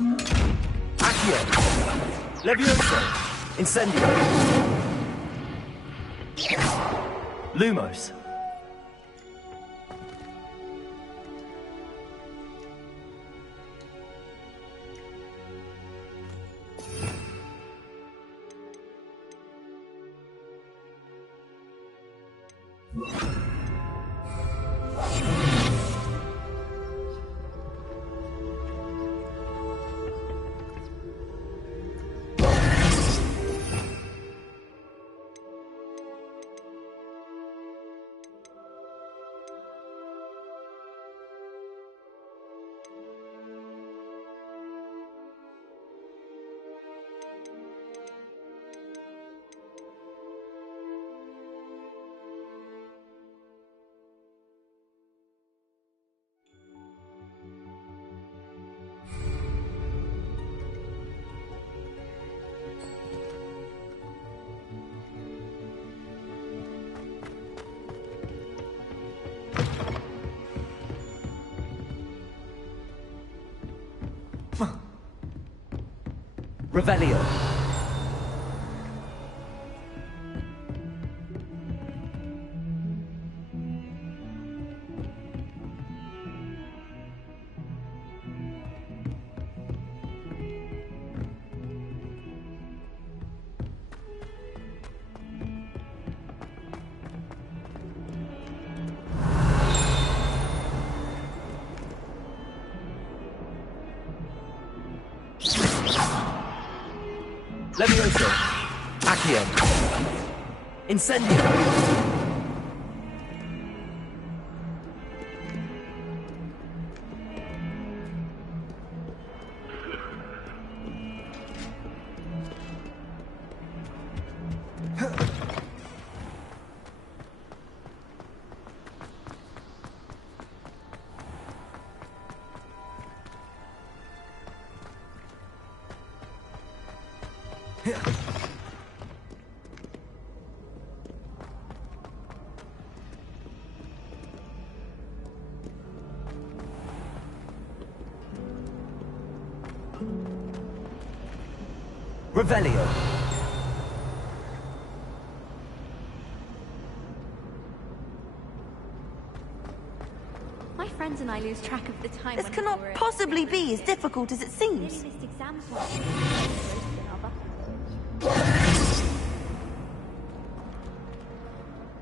Accio. Levioso. Incendio. Lumos. Revelio. Levioso. Accio. Incendio. Revelio. My friends and I lose track of the time. This cannot possibly be as difficult as it seems.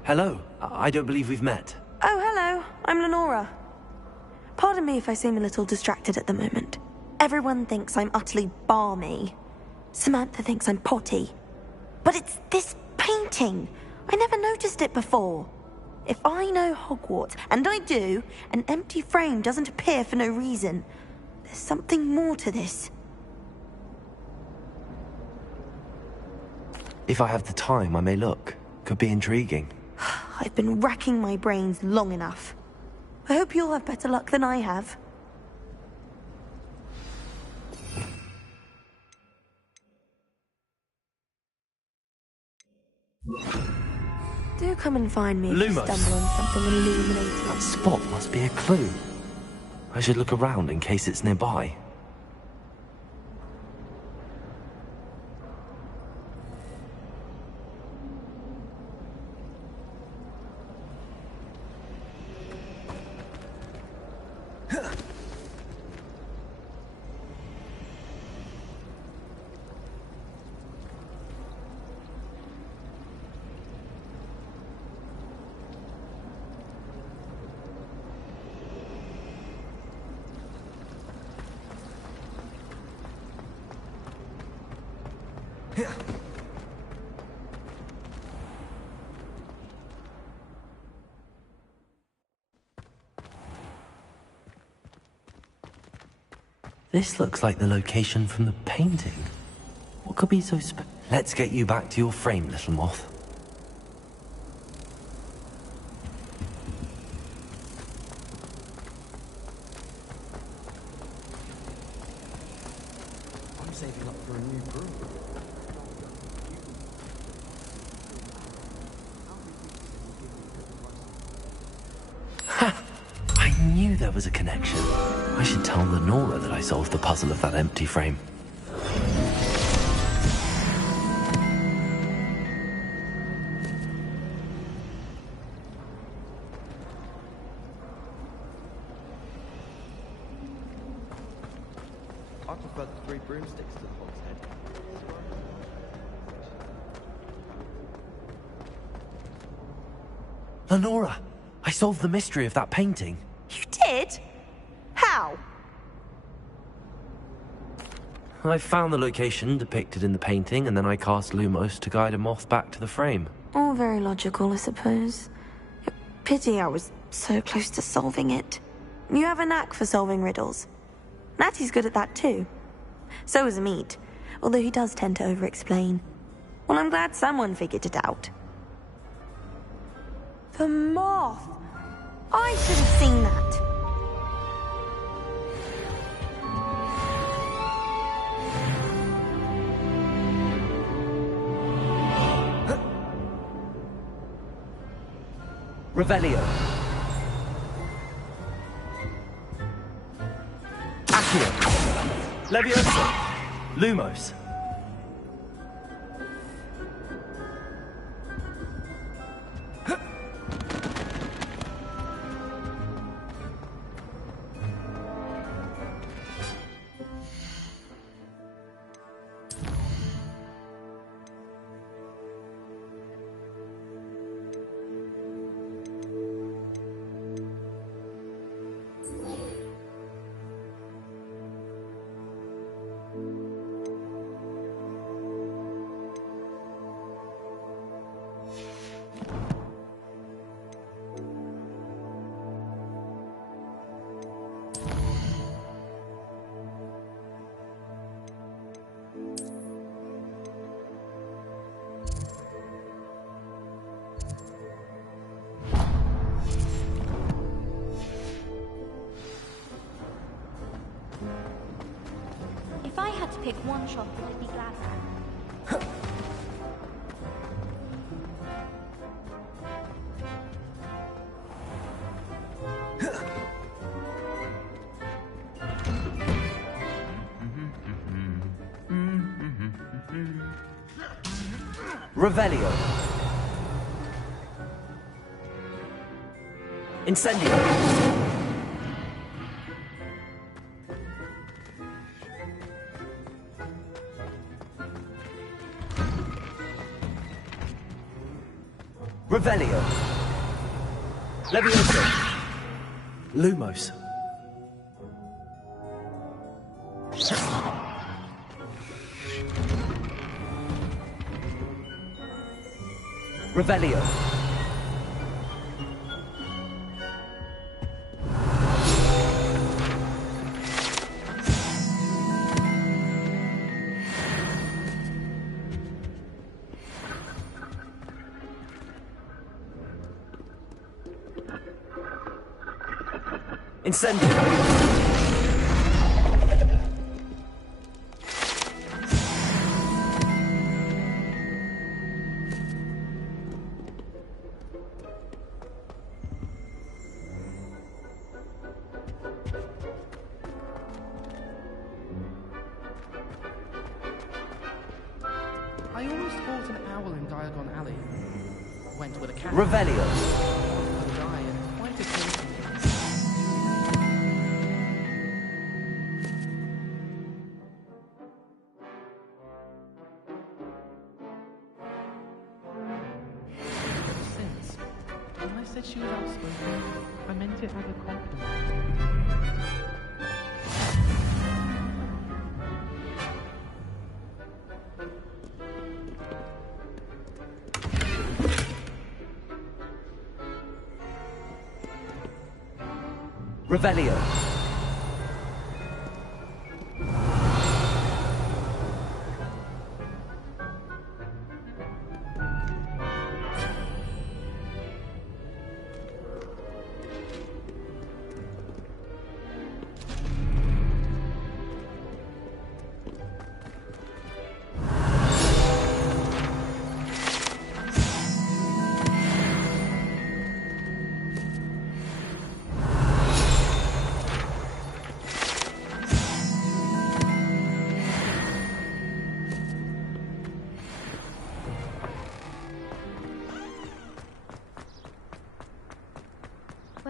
Hello. I don't believe we've met. Oh, hello. I'm Lenora. Pardon me if I seem a little distracted at the moment. Everyone thinks I'm utterly balmy. Samantha thinks I'm potty. But it's this painting. I never noticed it before. If I know Hogwarts, and I do, an empty frame doesn't appear for no reason. There's something more to this. If I have the time, I may look. Could be intriguing. I've been racking my brains long enough. I hope you'll have better luck than I have. Do come and find me if you Lumos. stumble on something illuminating. That spot must be a clue. I should look around in case it's nearby. This looks like the location from the painting. What could be so Let's get you back to your frame, little moth. I'm saving up for a new broom. Ha! I knew there was a connection. I should tell Lenora that I solved the puzzle of that empty frame. I prefer the 3 broomsticks to the hog's head. Lenora! I solved the mystery of that painting. You did? How? I found the location depicted in the painting, and then I cast Lumos to guide a moth back to the frame. All very logical, I suppose. Pity I was so close to solving it. You have a knack for solving riddles. Natty's good at that too. So is Amit, although he does tend to over-explain. Well, I'm glad someone figured it out. The moth! I should have seen that. Revelio. Accio. Levioso. Lumos. If I had to pick one shop, would it be Glass? Revelio. Incendio. Revelio. Levioso. Lumos. Revelio. Incendio. I almost fought an owl in Diagon Alley. Went with a cat. Revelio. A guy and quite a crazy. Since, when I said she was outspoken, I meant it as a compliment. Revelio.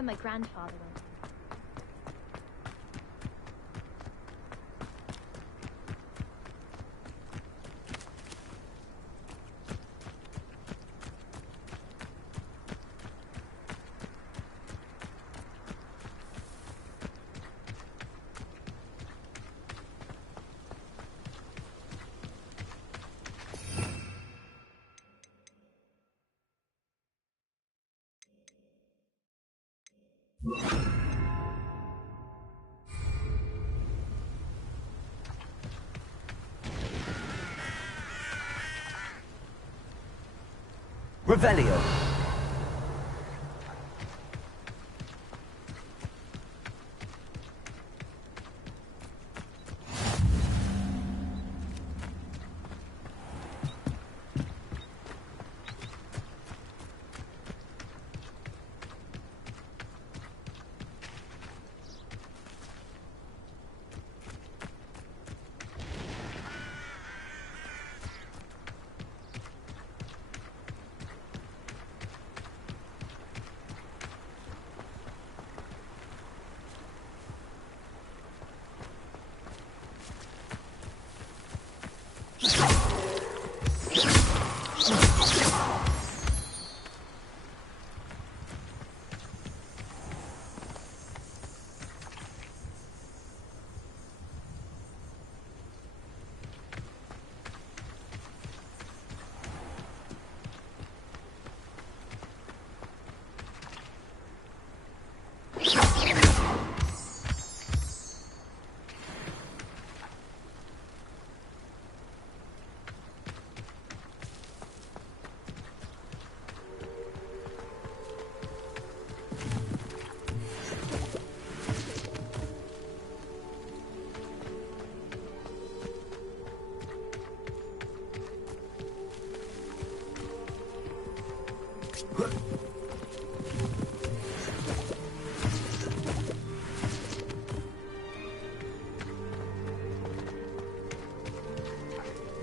my grandfather went. Revelio.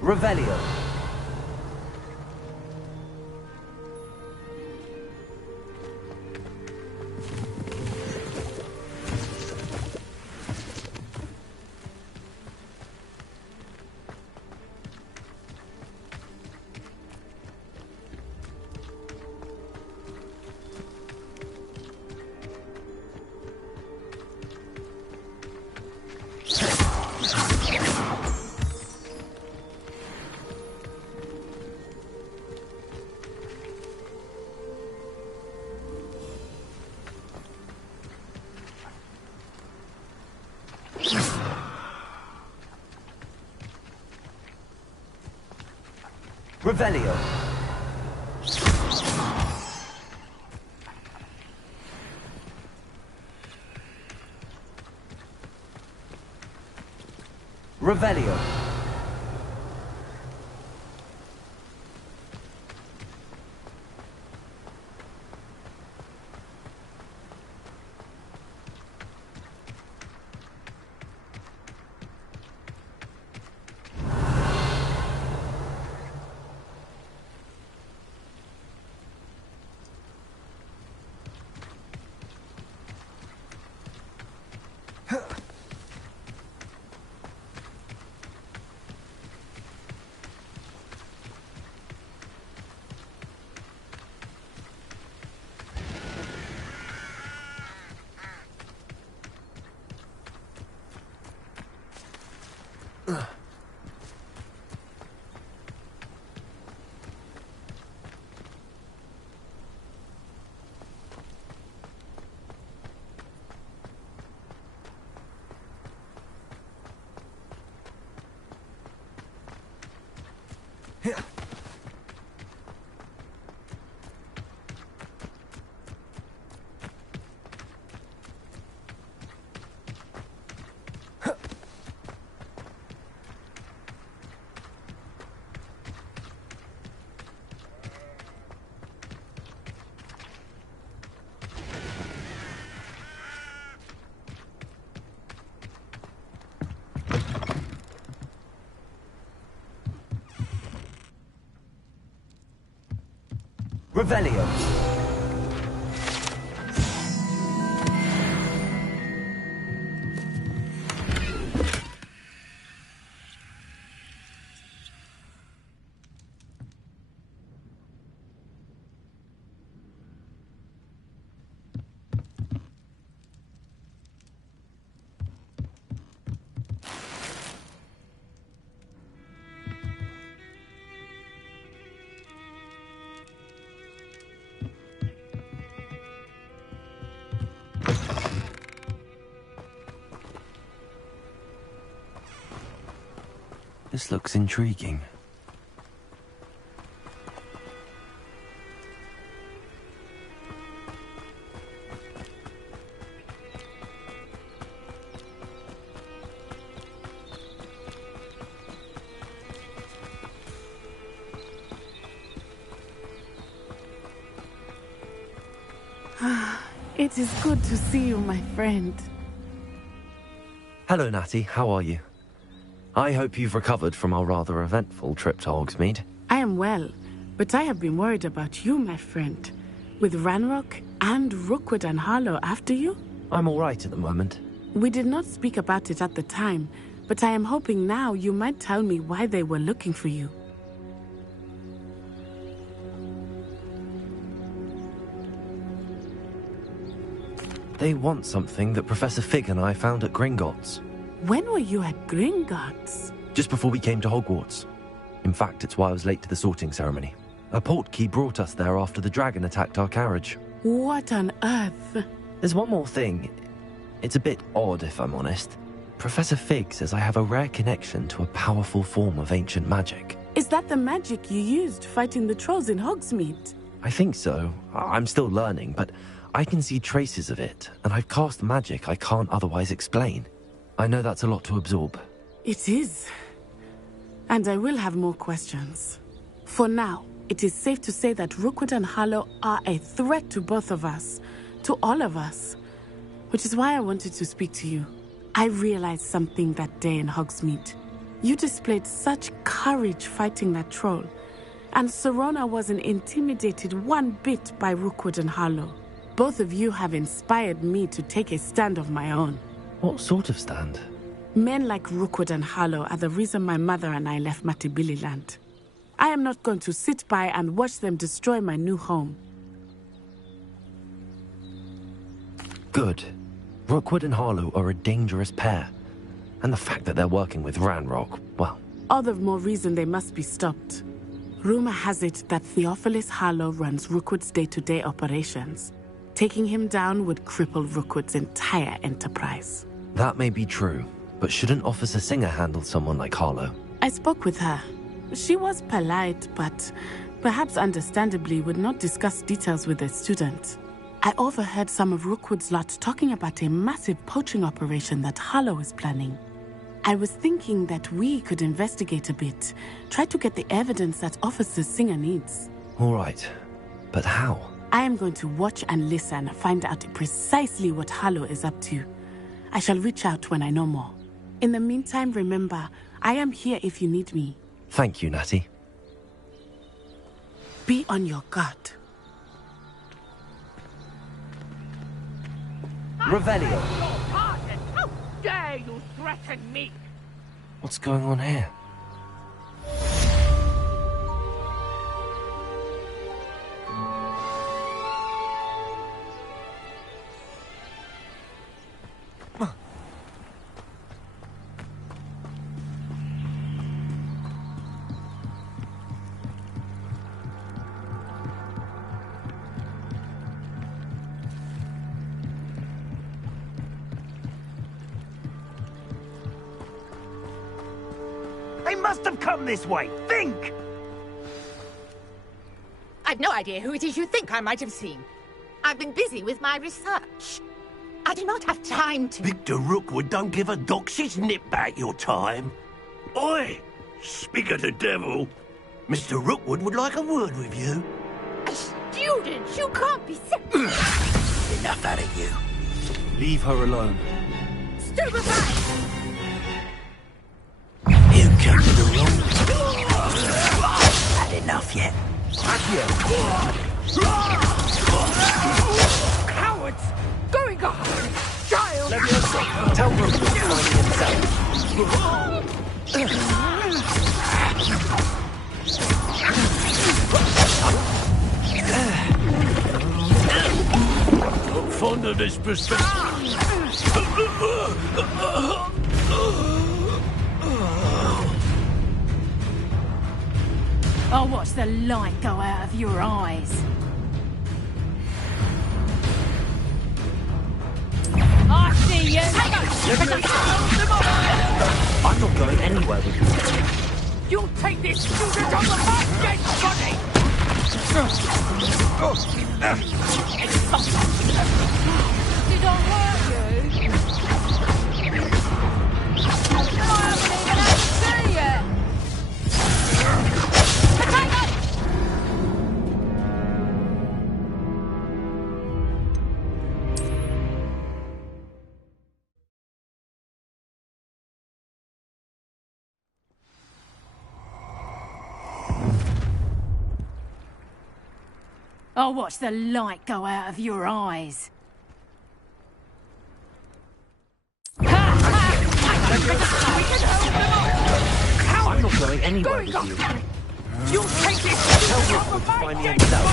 Revelio. Revelio. Revelio. Revelio. This looks intriguing. It is good to see you, my friend. Hello, Natty. How are you? I hope you've recovered from our rather eventful trip to Hogsmeade. I am well, but I have been worried about you, my friend. With Ranrock and Rookwood and Harlow after you? I'm all right at the moment. We did not speak about it at the time, but I am hoping now you might tell me why they were looking for you. They want something that Professor Fig and I found at Gringotts. When were you at Gringotts? Just before we came to Hogwarts. In fact, it's why I was late to the sorting ceremony. A portkey brought us there after the dragon attacked our carriage. What on earth? There's one more thing. It's a bit odd, if I'm honest. Professor Fig says I have a rare connection to a powerful form of ancient magic. Is that the magic you used fighting the trolls in Hogsmeade? I think so. I'm still learning, but I can see traces of it, and I've cast magic I can't otherwise explain. I know that's a lot to absorb. It is. And I will have more questions. For now, it is safe to say that Rookwood and Harlow are a threat to both of us. To all of us. Which is why I wanted to speak to you. I realized something that day in Hogsmeade. You displayed such courage fighting that troll. And Serona wasn't intimidated one bit by Rookwood and Harlow. Both of you have inspired me to take a stand of my own. What sort of stand? Men like Rookwood and Harlow are the reason my mother and I left Matabeleland. I am not going to sit by and watch them destroy my new home. Good. Rookwood and Harlow are a dangerous pair. And the fact that they're working with Ranrock, well... All the more reason they must be stopped. Rumor has it that Theophilus Harlow runs Rookwood's day-to-day operations. Taking him down would cripple Rookwood's entire enterprise. That may be true, but shouldn't Officer Singer handle someone like Harlow? I spoke with her. She was polite, but perhaps understandably would not discuss details with a student. I overheard some of Rookwood's lot talking about a massive poaching operation that Harlow is planning. I was thinking that we could investigate a bit, try to get the evidence that Officer Singer needs. All right, but how? I am going to watch and listen, find out precisely what Harlow is up to. I shall reach out when I know more. In the meantime, remember, I am here if you need me. Thank you, Natty. Be on your guard. Revelio! How dare you threaten me? What's going on here? They must have come this way. Think! I've no idea who it is you think I might have seen. I've been busy with my research. I do not have time to... Victor Rookwood don't give a doxy's nip back your time. Oi! Speak of the devil. Mr. Rookwood would like a word with you. A student? You can't be sick. Enough out of you. Leave her alone. Stupefy! You come to the wrong... Had enough yet? Cowards! Going on! Child! Tell Rookwood to find himself. I'm fond of this perspective. I'll watch the light go out of your eyes. I see you. I'm not going anywhere with you. You'll take this student on the back, dead body! Did I hurt you? I haven't even had tea yet. Potato! I'll watch the light go out of your eyes. I'm not going anywhere with you. You'll take this Tell student on Rookwood the to find back, me dead himself.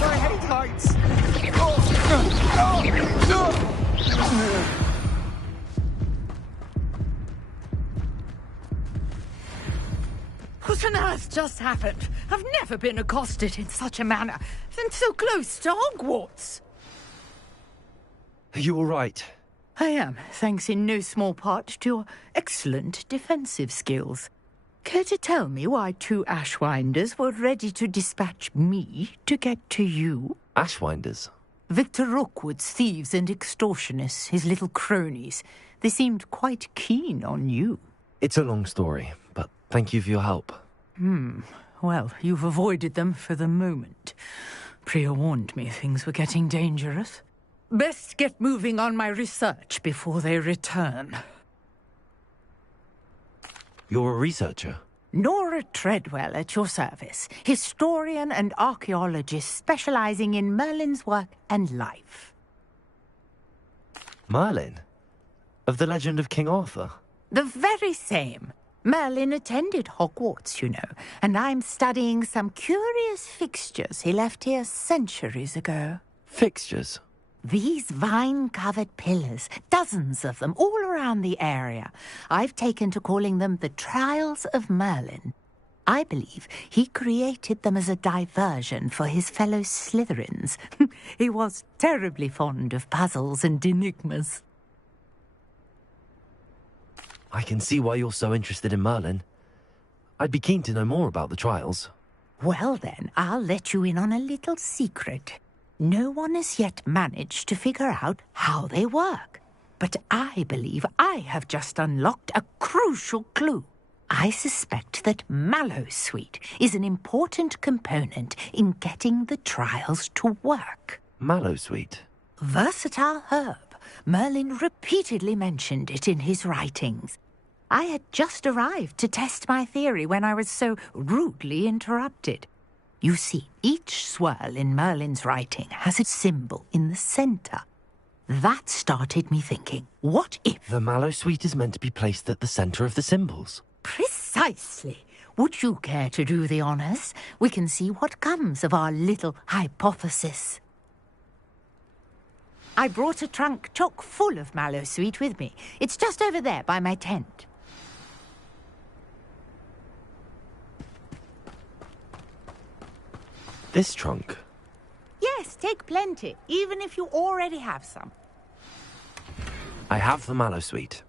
I hate heights. What on earth just happened? I've never been accosted in such a manner, and so close to Hogwarts. Are you all right? I am, thanks in no small part to your excellent defensive skills. Care to tell me why two Ashwinders were ready to dispatch me to get to you? Ashwinders? Victor Rookwood's thieves and extortionists, his little cronies. They seemed quite keen on you. It's a long story, but thank you for your help. Well, you've avoided them for the moment. Priya warned me things were getting dangerous. Best get moving on my research before they return. You're a researcher? Nora Treadwell at your service, historian and archaeologist specializing in Merlin's work and life. Merlin? Of the legend of King Arthur? The very same. Merlin attended Hogwarts, you know, and I'm studying some curious fixtures he left here centuries ago. Fixtures? These vine-covered pillars, dozens of them, all around the area. I've taken to calling them the Trials of Merlin. I believe he created them as a diversion for his fellow Slytherins. He was terribly fond of puzzles and enigmas. I can see why you're so interested in Merlin. I'd be keen to know more about the trials. Well then, I'll let you in on a little secret. No one has yet managed to figure out how they work. But I believe I have just unlocked a crucial clue. I suspect that Mallowsweet is an important component in getting the trials to work. Mallowsweet? Versatile herb. Merlin repeatedly mentioned it in his writings. I had just arrived to test my theory when I was so rudely interrupted. You see, each swirl in Merlin's writing has a symbol in the center. That started me thinking, what if... The Mallowsweet is meant to be placed at the center of the symbols. Precisely. Would you care to do the honors? We can see what comes of our little hypothesis. I brought a trunk chock full of Mallowsweet with me. It's just over there by my tent. This trunk? Yes, take plenty, even if you already have some. I have the Mallowsweet.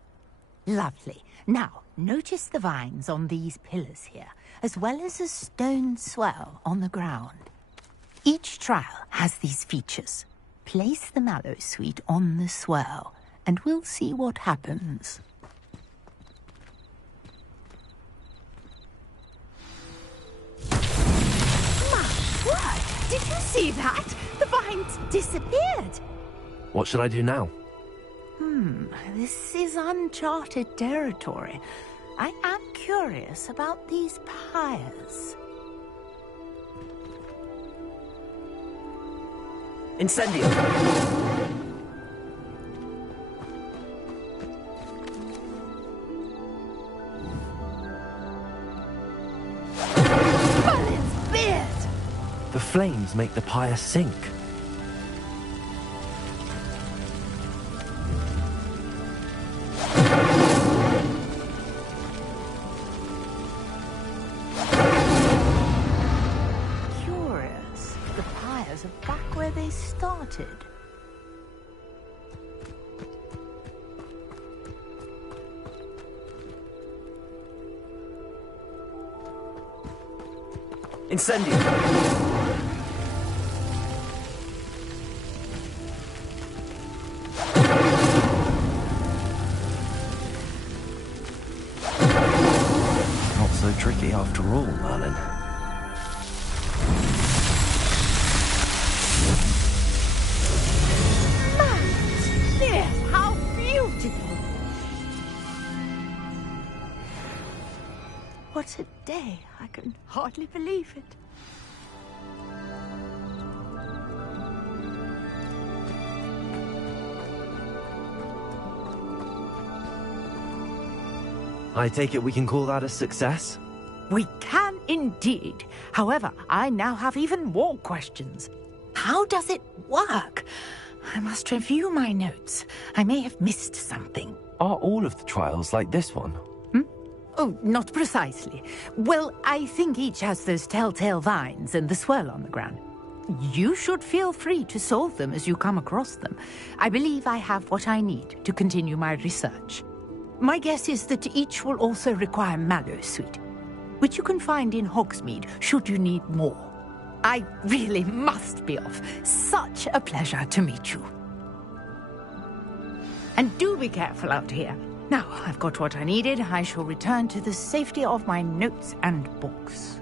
Lovely. Now, notice the vines on these pillars here, as well as a stone swell on the ground. Each trial has these features. Place the Mallowsweet on the swirl, and we'll see what happens. My word! Did you see that? The vines disappeared. What should I do now? This is uncharted territory. I am curious about these pyres. Incendio! Merlin's beard! The flames make the pyre sink. stairs are back where they started. Incendio! Not so tricky after all, Merlin. There, how beautiful! What a day. I can hardly believe it. I take it we can call that a success? We can indeed. However, I now have even more questions. How does it work? I must review my notes. I may have missed something. Are all of the trials like this one? Oh, not precisely. Well, I think each has those telltale vines and the swirl on the ground. You should feel free to solve them as you come across them. I believe I have what I need to continue my research. My guess is that each will also require mallow sweet, which you can find in Hogsmeade should you need more. I really must be off. Such a pleasure to meet you. And do be careful out here. Now, I've got what I needed. I shall return to the safety of my notes and books.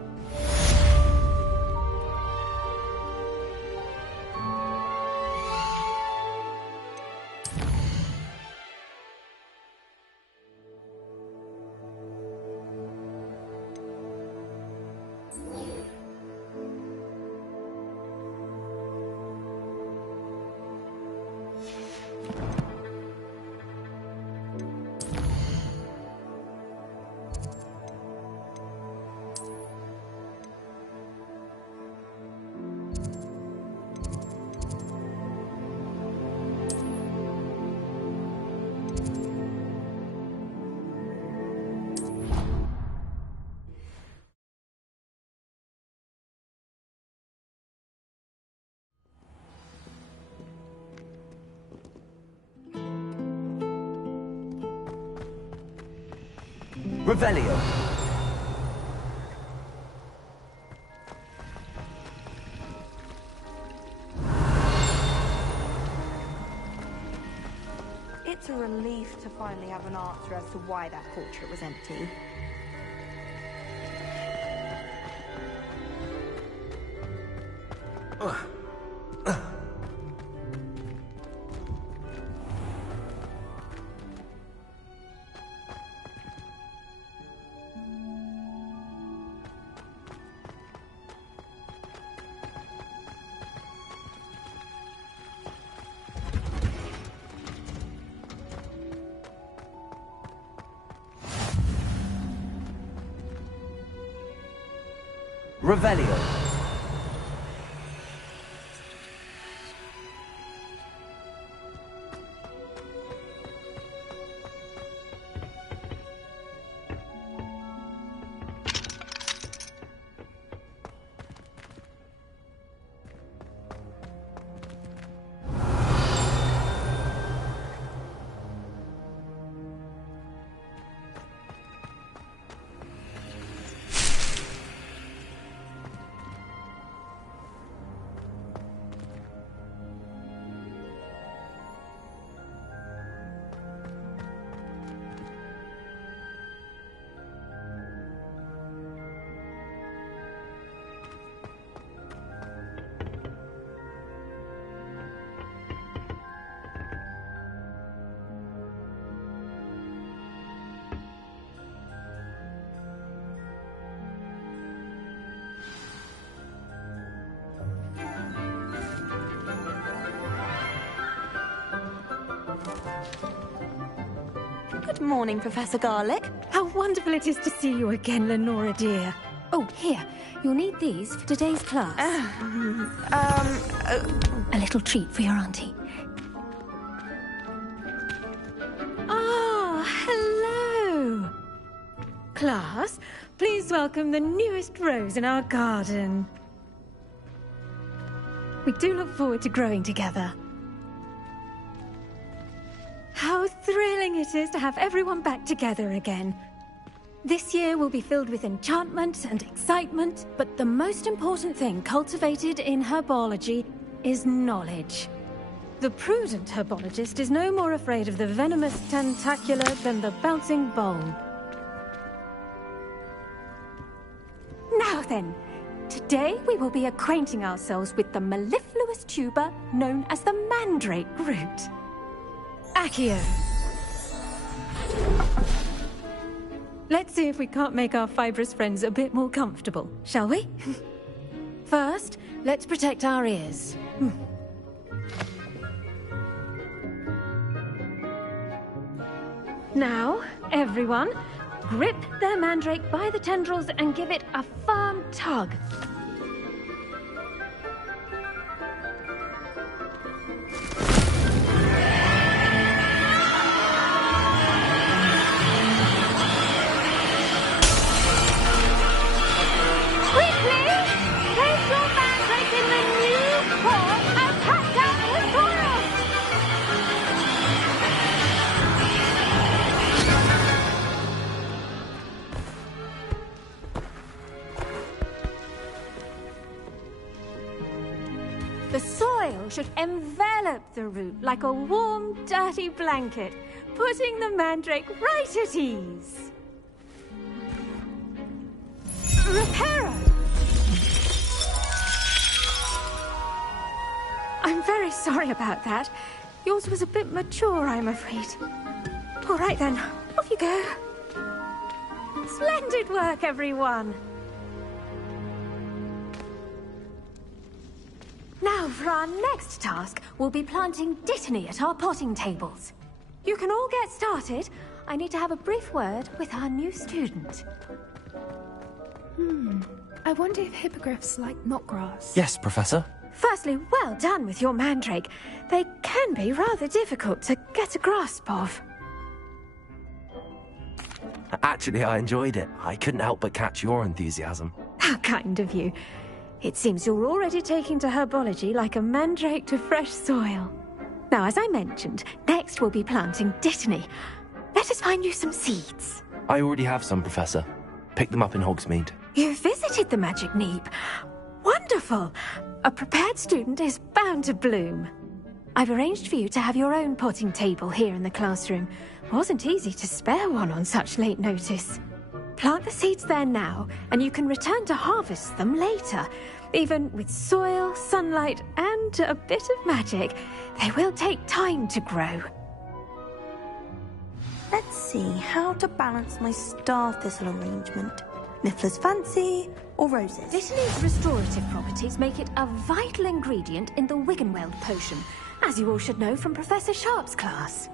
Revelio. It's a relief to finally have an answer as to why that portrait was empty. Revelio. Good morning, Professor Garlic. How wonderful it is to see you again, Lenora dear. Oh, here. You'll need these for today's class. A little treat for your auntie. Ah, hello. Class, please welcome the newest rose in our garden. We do look forward to growing together. How thrilling it is to have everyone back together again. This year will be filled with enchantment and excitement, but the most important thing cultivated in herbology is knowledge. The prudent herbologist is no more afraid of the venomous tentacular than the bouncing bulb. Now then, today we will be acquainting ourselves with the mellifluous tuber known as the mandrake root. Accio. Let's see if we can't make our fibrous friends a bit more comfortable, shall we? First, let's protect our ears. Now, everyone, grip their mandrake by the tendrils and give it a firm tug. The soil should envelop the root like a warm, dirty blanket, putting the mandrake right at ease. Reparo! I'm very sorry about that. Yours was a bit mature, I'm afraid. All right then, off you go. Splendid work, everyone. Now, for our next task, we'll be planting dittany at our potting tables. You can all get started. I need to have a brief word with our new student. I wonder if hippogriffs like knotgrass. Yes, Professor. Firstly, well done with your mandrake. They can be rather difficult to get a grasp of. Actually, I enjoyed it. I couldn't help but catch your enthusiasm. How kind of you. It seems you're already taking to herbology like a mandrake to fresh soil. Now, as I mentioned, next we'll be planting dittany. Let us find you some seeds. I already have some, Professor. Pick them up in Hogsmeade. You visited the Magic Neep. Wonderful! A prepared student is bound to bloom. I've arranged for you to have your own potting table here in the classroom. Wasn't easy to spare one on such late notice. Plant the seeds there now, and you can return to harvest them later. Even with soil, sunlight, and a bit of magic, they will take time to grow. Let's see how to balance my star thistle arrangement. Niffler's fancy or roses? Dittany's restorative properties make it a vital ingredient in the Wiggenweld potion, as you all should know from Professor Sharp's class.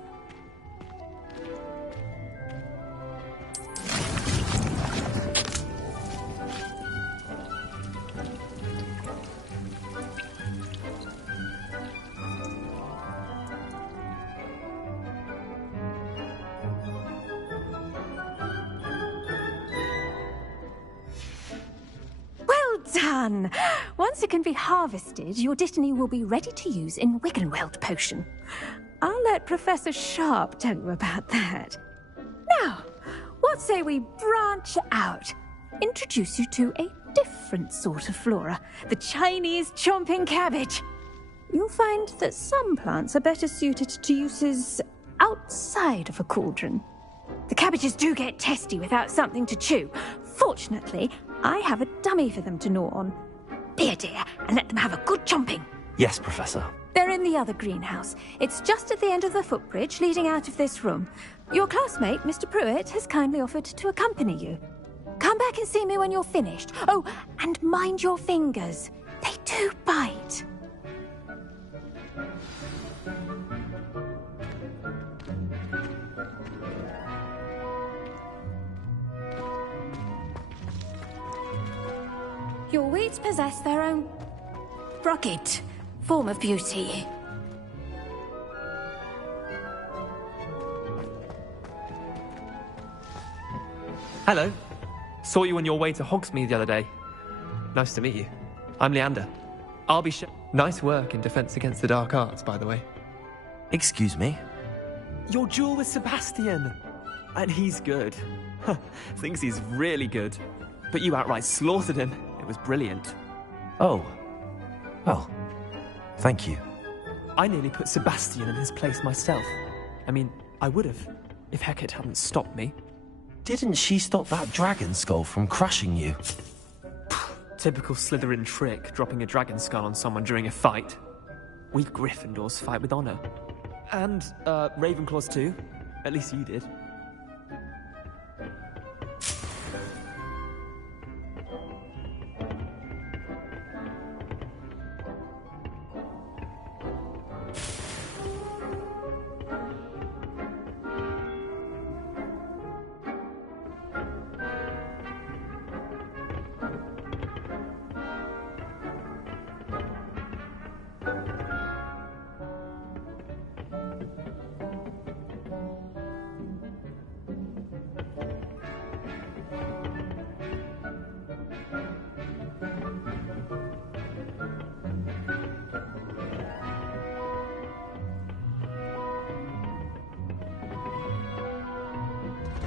Done! Once it can be harvested, your dittany will be ready to use in Wiggenweld potion. I'll let Professor Sharp tell you about that. Now, what say we branch out? Introduce you to a different sort of flora, the Chinese chomping cabbage. You'll find that some plants are better suited to uses outside of a cauldron. The cabbages do get testy without something to chew. Fortunately, I have a dummy for them to gnaw on. Be a dear and let them have a good chomping. Yes, Professor. They're in the other greenhouse. It's just at the end of the footbridge leading out of this room. Your classmate, Mr. Pruitt, has kindly offered to accompany you. Come back and see me when you're finished. Oh, and mind your fingers. They do bite. Your weeds possess their own rugged form of beauty. Hello. Saw you on your way to Hogsmeade the other day. Nice to meet you. I'm Leander. I'll be Nice work in Defense Against the Dark Arts, by the way. Excuse me? Your duel with Sebastian! And he's good. Thinks he's really good. But you outright slaughtered him. It was brilliant. Oh. Well, thank you. I nearly put Sebastian in his place myself. I mean, I would have, if Hecate hadn't stopped me. Didn't she stop that dragon skull from crushing you? Typical Slytherin trick, dropping a dragon skull on someone during a fight. We Gryffindors fight with honor. And, Ravenclaws too. At least you did.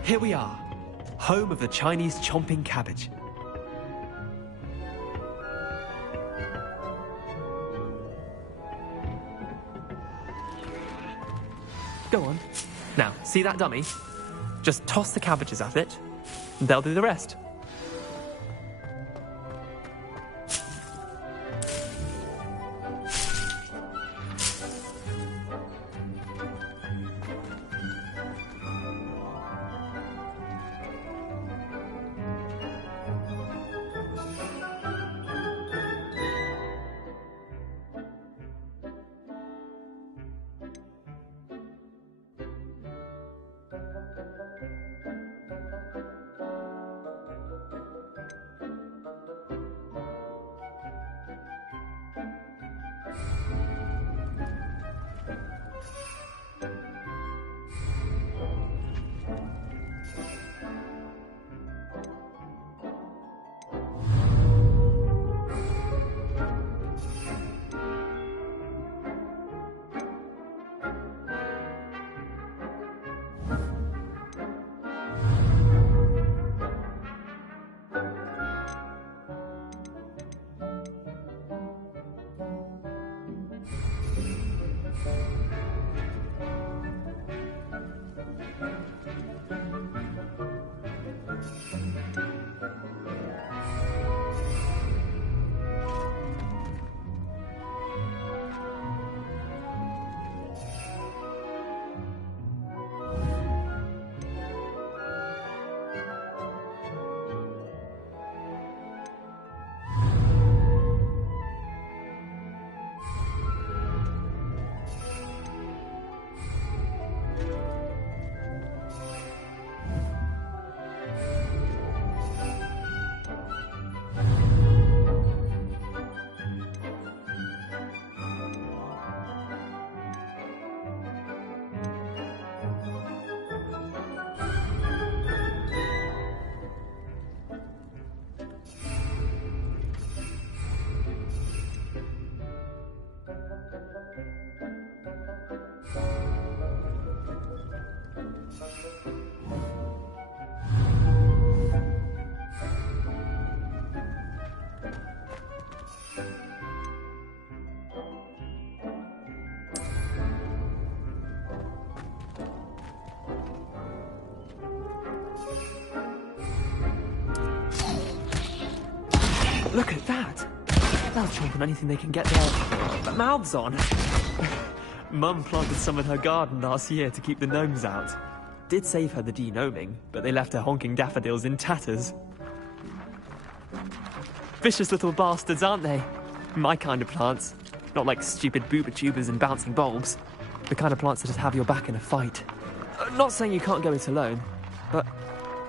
Here we are, home of the Chinese chomping cabbage. Go on. Now, see that dummy? Just toss the cabbages at it, and they'll do the rest. Look at that! They'll chomp on anything they can get their mouths on. Mum planted some in her garden last year to keep the gnomes out. Did save her the de-gnoming, but they left her honking daffodils in tatters. Vicious little bastards, aren't they? My kind of plants. Not like stupid booba tubers and bouncing bulbs. The kind of plants that just have your back in a fight. Not saying you can't go it alone, but...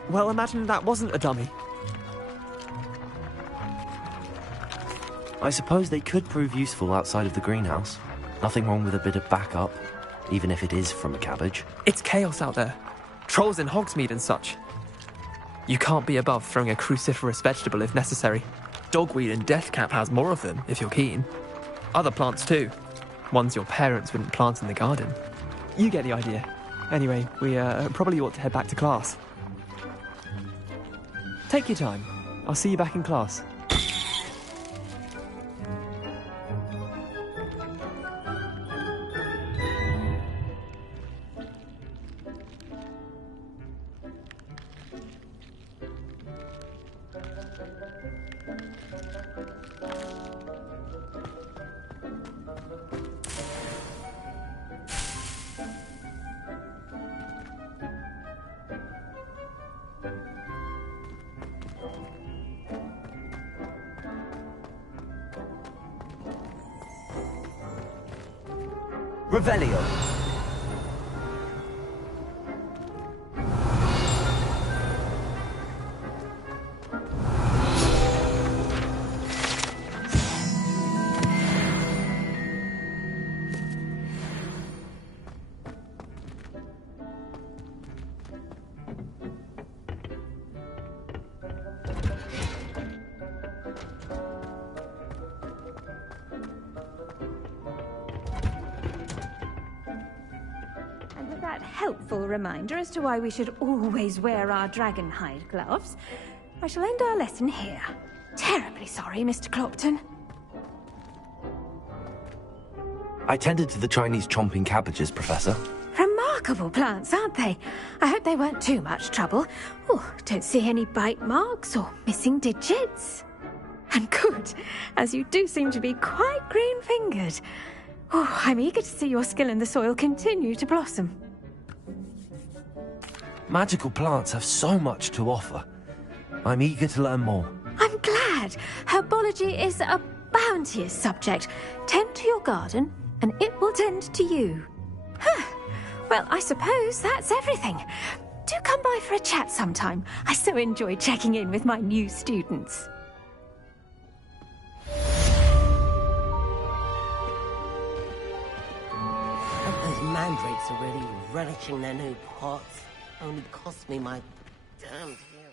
well, imagine that wasn't a dummy. I suppose they could prove useful outside of the greenhouse. Nothing wrong with a bit of backup, even if it is from a cabbage. It's chaos out there. Trolls in Hogsmeade and such. You can't be above throwing a cruciferous vegetable if necessary. Dogweed and Deathcap has more of them, if you're keen. other plants too. Ones your parents wouldn't plant in the garden. You get the idea. Anyway, we probably ought to head back to class. Take your time. I'll see you back in class. Revelio. Helpful reminder as to why we should always wear our dragon hide gloves, I shall end our lesson here. Terribly sorry, Mr. Clopton. I tended to the Chinese chomping cabbages, Professor. Remarkable plants, aren't they? I hope they weren't too much trouble. Oh, don't see any bite marks or missing digits. And good, as you do seem to be quite green-fingered. Oh, I'm eager to see your skill in the soil continue to blossom. Magical plants have so much to offer. I'm eager to learn more. I'm glad. Herbology is a bounteous subject. Tend to your garden, and it will tend to you. Well, I suppose that's everything. Do come by for a chat sometime. I so enjoy checking in with my new students. Those mandrakes are really relishing their new pots. Only cost me my damned hearing.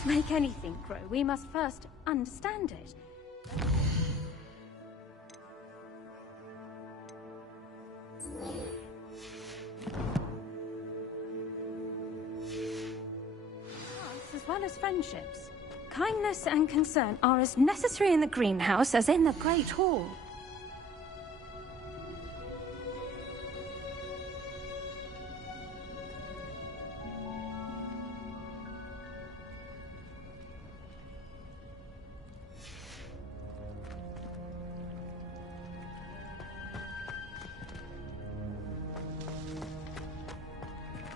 To make anything grow, we must first understand it. As well as friendships. Kindness and concern are as necessary in the greenhouse as in the Great Hall.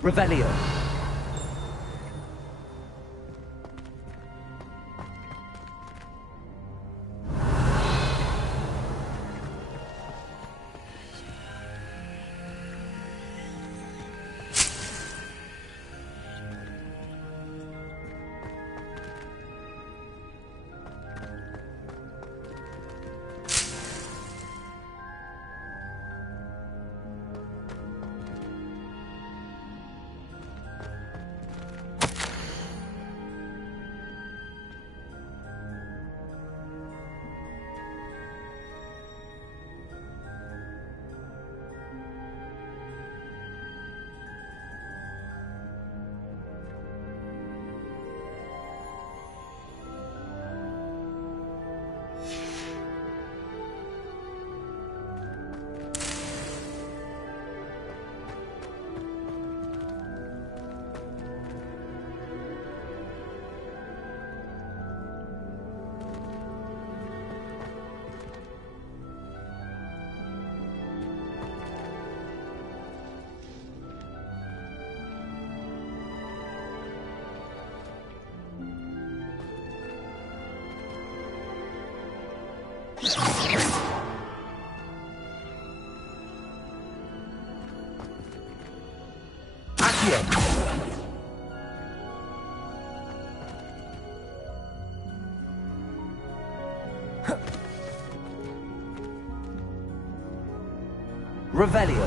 Revelio. Revelio.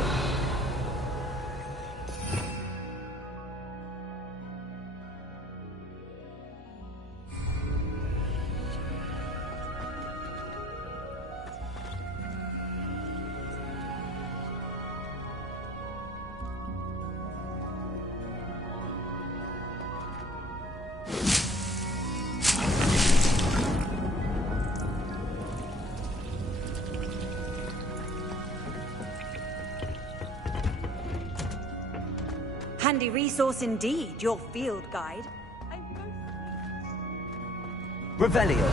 Handy resource indeed, your field guide. Revelio.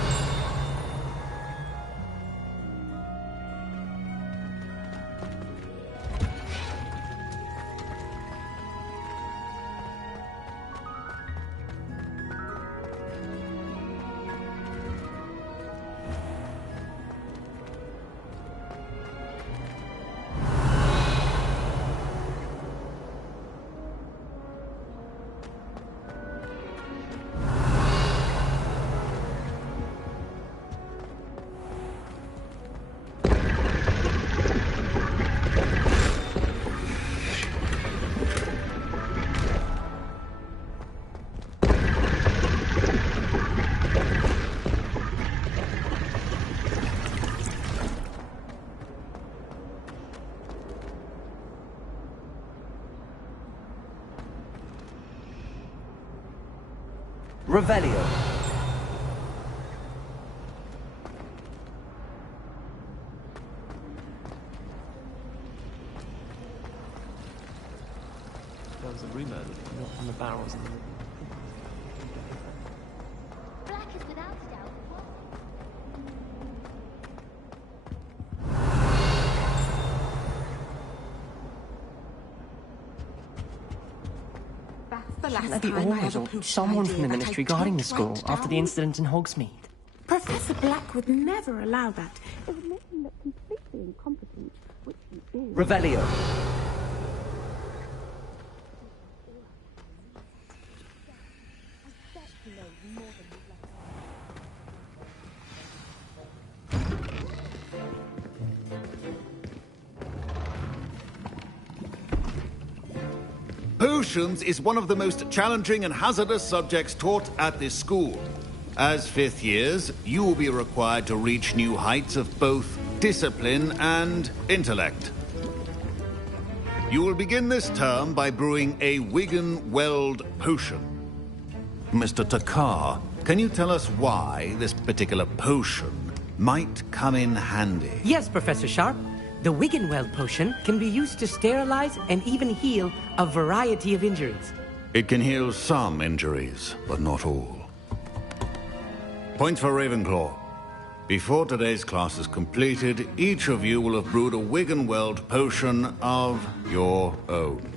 Revelio. There was a rumour that not on the barrels in the... Black is without doubt. The orders or someone from the Ministry guarding the school after the incident in Hogsmeade. Professor Black would never allow that. It would make him look completely incompetent, which he is. Revelio. Potions is one of the most challenging and hazardous subjects taught at this school. As fifth years, you will be required to reach new heights of both discipline and intellect. You will begin this term by brewing a Wigan-Weld potion. Mr. Takar, can you tell us why this particular potion might come in handy? Yes, Professor Sharp. The Wigan-Weld potion can be used to sterilize and even heal a variety of injuries. It can heal some injuries, but not all. Points for Ravenclaw. Before today's class is completed, each of you will have brewed a Wigan-Weld potion of your own.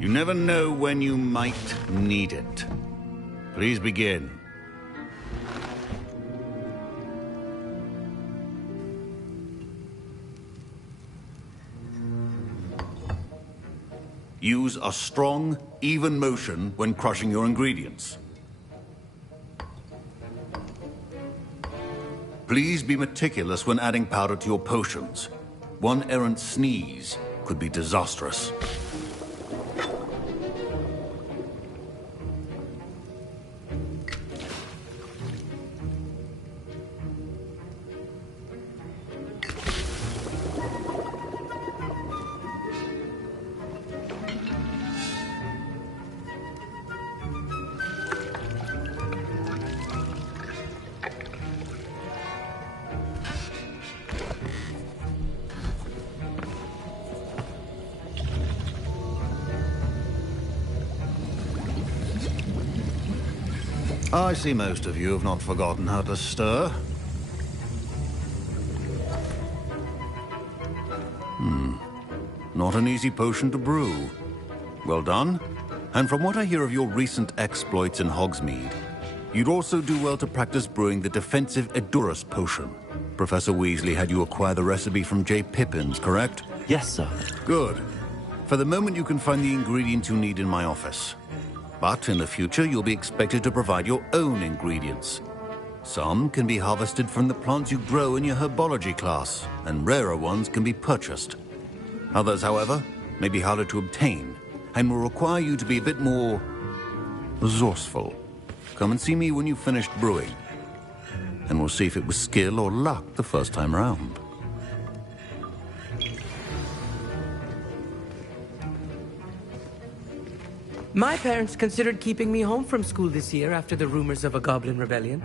You never know when you might need it. Please begin. Use a strong, even motion when crushing your ingredients. Please be meticulous when adding powder to your potions. One errant sneeze could be disastrous. I see most of you have not forgotten how to stir. Not an easy potion to brew. Well done. And from what I hear of your recent exploits in Hogsmeade, you'd also do well to practice brewing the defensive Edurus potion. Professor Weasley had you acquire the recipe from J. Pippins, correct? Yes, sir. Good. For the moment, you can find the ingredients you need in my office. But in the future, you'll be expected to provide your own ingredients. Some can be harvested from the plants you grow in your herbology class, and rarer ones can be purchased. Others, however, may be harder to obtain, and will require you to be a bit more resourceful. Come and see me when you've finished brewing, and we'll see if it was skill or luck the first time around. My parents considered keeping me home from school this year after the rumors of a goblin rebellion.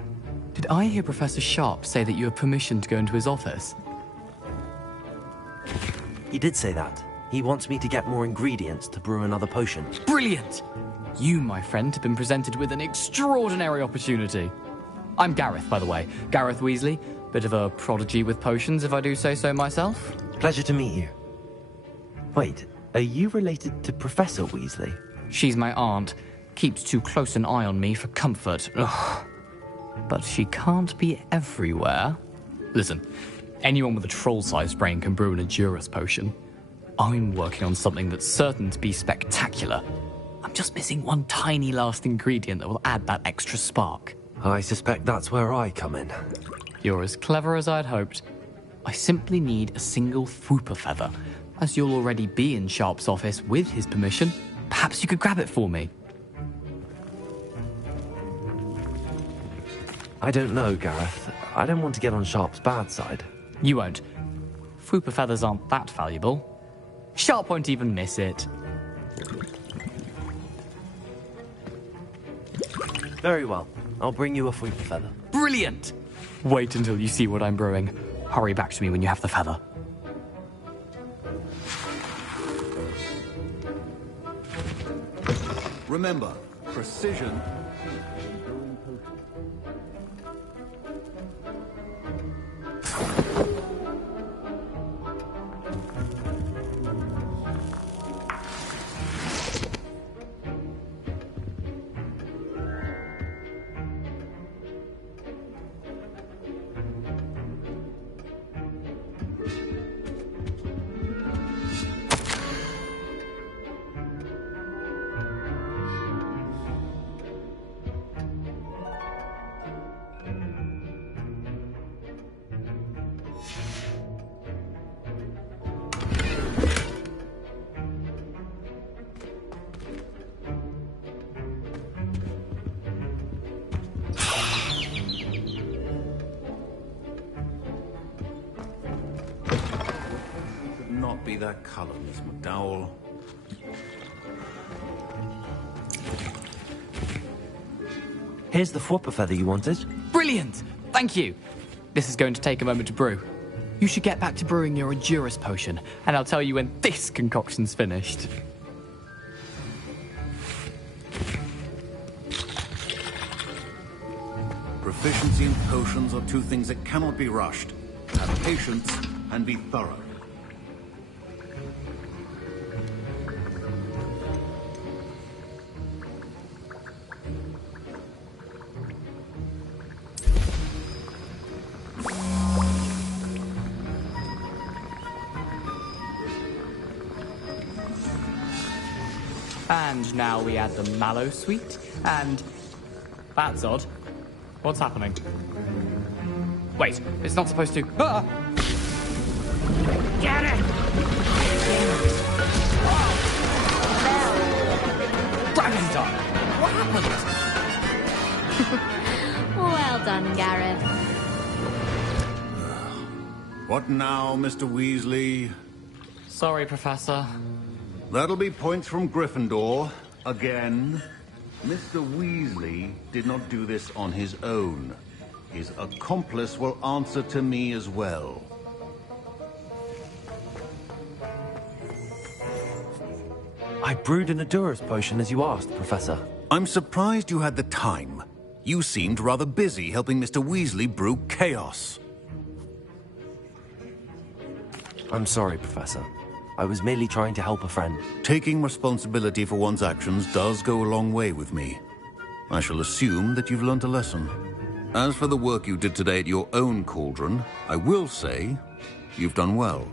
Did I hear Professor Sharp say that you have permission to go into his office? He did say that. He wants me to get more ingredients to brew another potion. Brilliant! You, my friend, have been presented with an extraordinary opportunity. I'm Gareth, by the way. Gareth Weasley. Bit of a prodigy with potions, if I do say so myself. Pleasure to meet you. Wait, are you related to Professor Weasley? She's my aunt. Keeps too close an eye on me for comfort. Ugh. But she can't be everywhere. Listen, anyone with a troll-sized brain can brew an Edurus potion. I'm working on something that's certain to be spectacular. I'm just missing one tiny last ingredient that will add that extra spark. I suspect that's where I come in. You're as clever as I'd hoped. I simply need a single Fwooper feather. As you'll already be in Sharp's office with his permission, perhaps you could grab it for me. I don't know, Gareth. I don't want to get on Sharp's bad side. You won't. Fwooper feathers aren't that valuable. Sharp won't even miss it. Very well. I'll bring you a Fwooper feather. Brilliant! Wait until you see what I'm brewing. Hurry back to me when you have the feather. Remember, precision. Not be that color, Miss McDowell. Here's the Fwooper feather you wanted. Brilliant! Thank you! This is going to take a moment to brew. You should get back to brewing your Edurus potion, and I'll tell you when this concoction's finished. Proficiency and potions are two things that cannot be rushed. Have patience and be thorough. And now we add the mallow sweet, and... That's odd. What's happening? Wait, it's not supposed to... Ah! Get it! Bananza! What happened? Well done, Gareth. What now, Mr. Weasley? Sorry, Professor. That'll be points from Gryffindor. Again. Mr. Weasley did not do this on his own. His accomplice will answer to me as well. I brewed an Edurus potion as you asked, Professor. I'm surprised you had the time. You seemed rather busy helping Mr. Weasley brew chaos. I'm sorry, Professor. I was merely trying to help a friend. Taking responsibility for one's actions does go a long way with me. I shall assume that you've learnt a lesson. As for the work you did today at your own cauldron, I will say you've done well.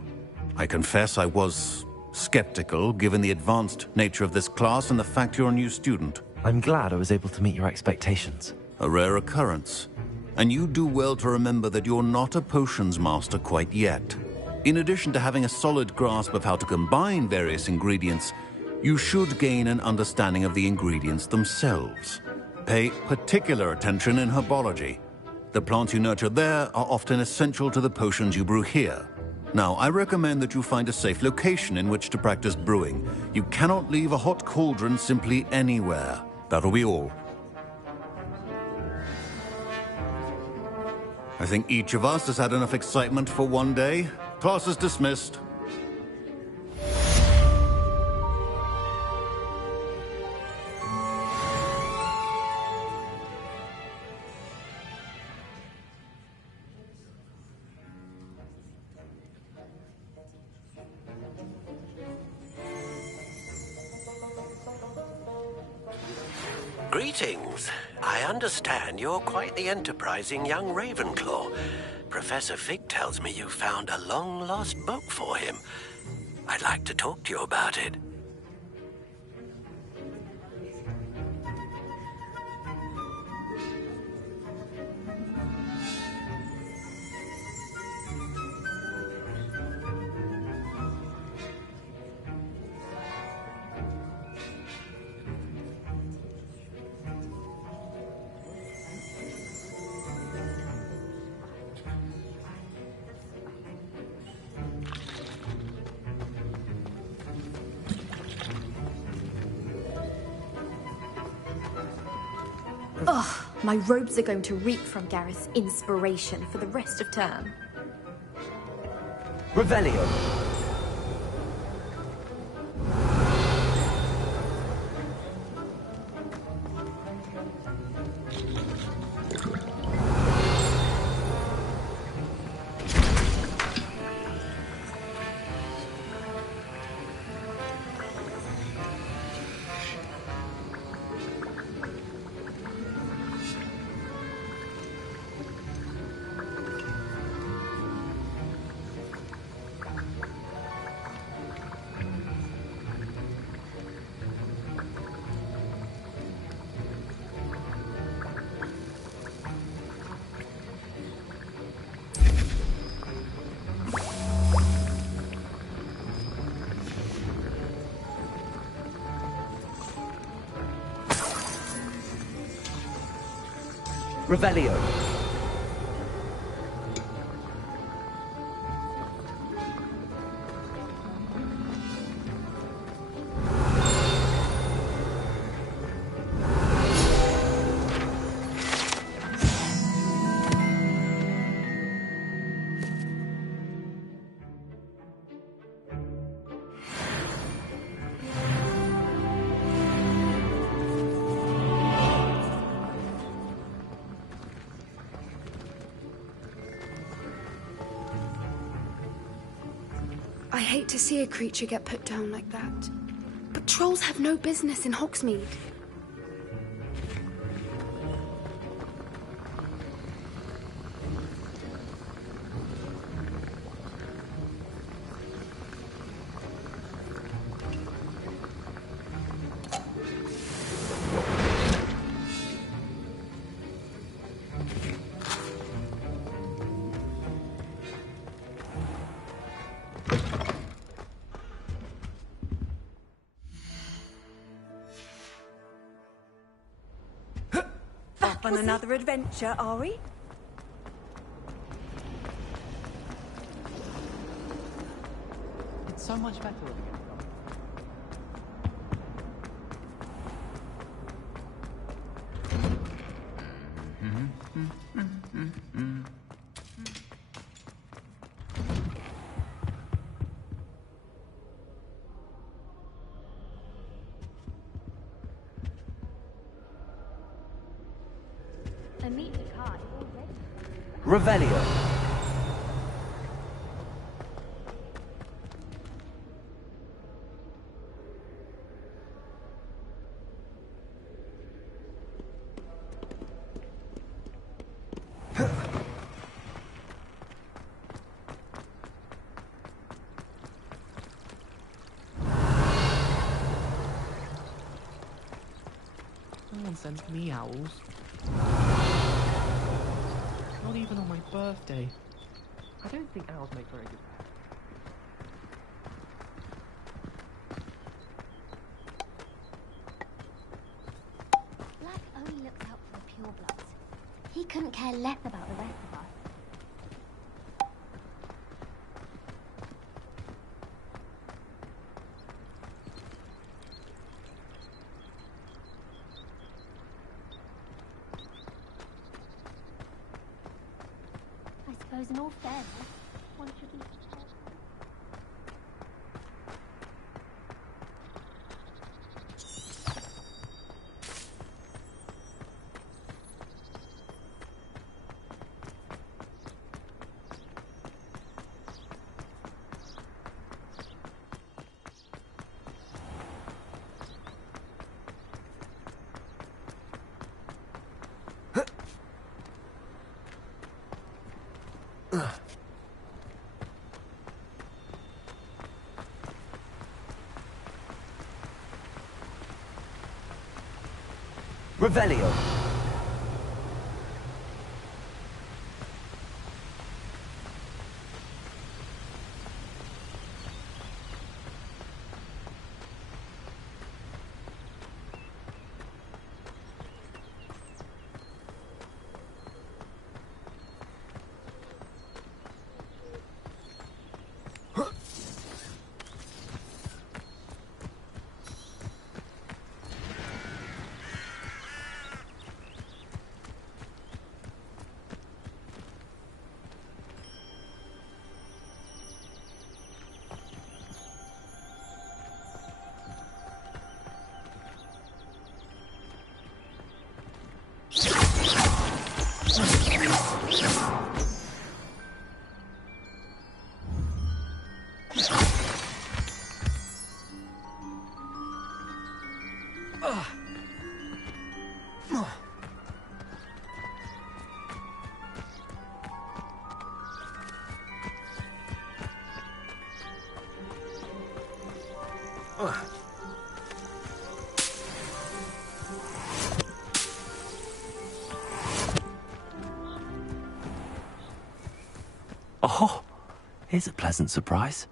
I confess I was skeptical, given the advanced nature of this class and the fact you're a new student. I'm glad I was able to meet your expectations. A rare occurrence. and you do well to remember that you're not a potions master quite yet. In addition to having a solid grasp of how to combine various ingredients, you should gain an understanding of the ingredients themselves. Pay particular attention in herbology. The plants you nurture there are often essential to the potions you brew here. Now, I recommend that you find a safe location in which to practice brewing. You cannot leave a hot cauldron simply anywhere. That'll be all. I think each of us has had enough excitement for one day. Class is dismissed. Greetings. I understand you're quite the enterprising young Ravenclaw. Professor Fig tells me you found a long-lost book for him. I'd like to talk to you about it. Ugh, my robes are going to reek from Gareth's inspiration for the rest of term. Revelio. Revelio. I hate to see a creature get put down like that. But trolls have no business in Hogsmeade. On another adventure, are we? It's so much better living in Revelio. No one sends me owls. Not even on my birthday. I don't think owls make very good pets. Black only looks out for the purebloods. He couldn't care less about the rest of us. I suppose in all fairness, one should be prepared. Revelio. Oh, here's a pleasant surprise.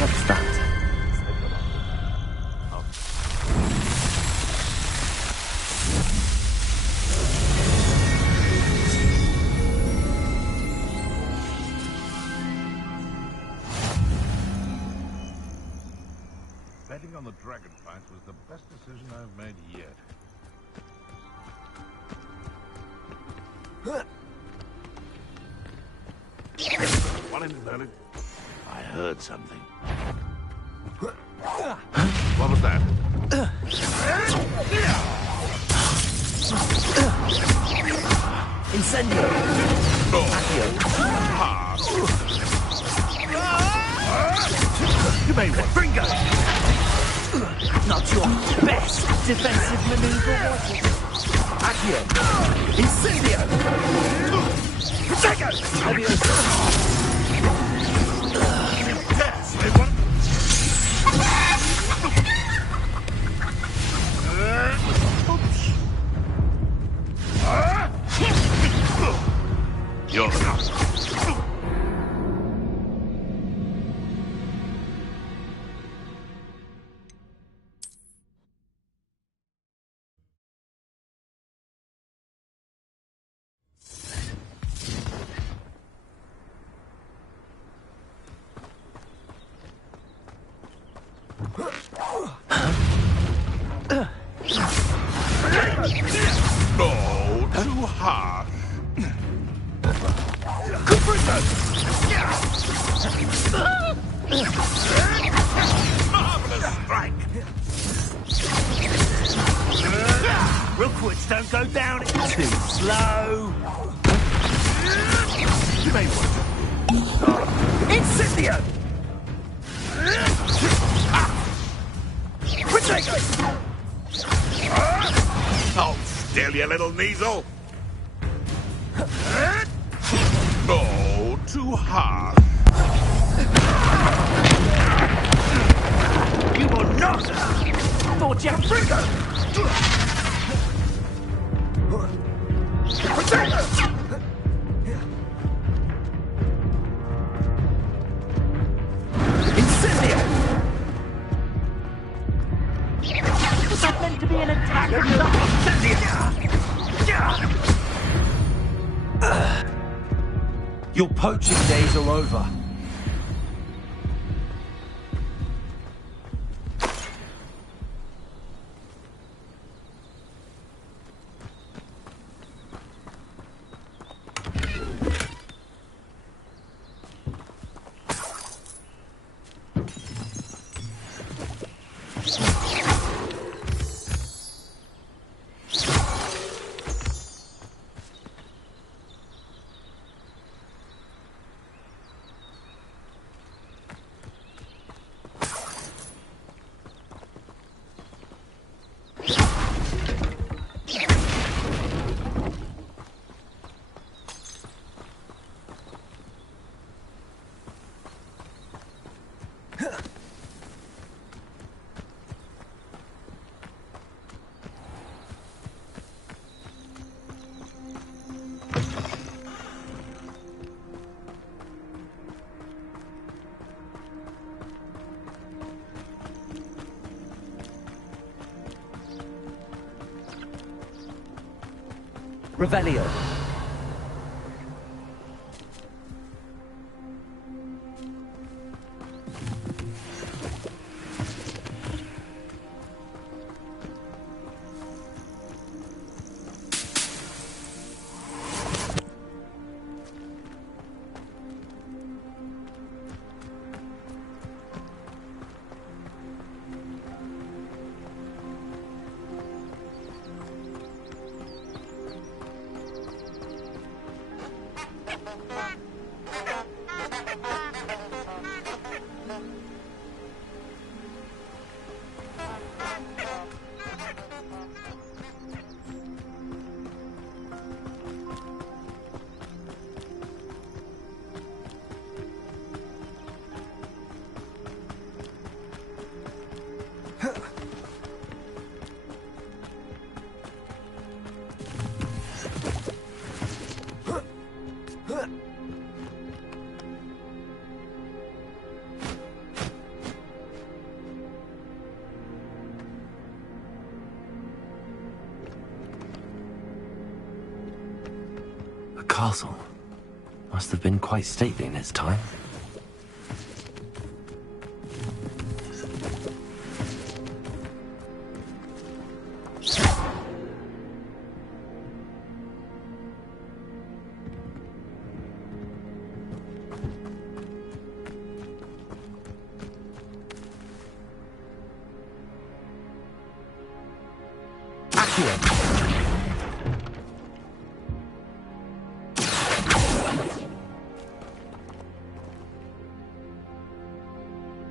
What's that? Betting on the dragon fight was the best decision I've made yet. What in the hell? I heard something. What was that? Incendio. You made what? Bringo. Not your best defensive maneuver, was it? Accio. Incendio. Protego. Yes, they want. You're enough. No, too harsh. Marvelous strike. Rookwoods don't go down too slow. You may want to. Incendio! Protego! Hold still, you little Kneasel. Oh, too hard. You will not! Thought you had Fringo! Protego! Was that meant to be an attack or not? Your poaching days are over. Revelio. Castle. Must have been quite stately in its time.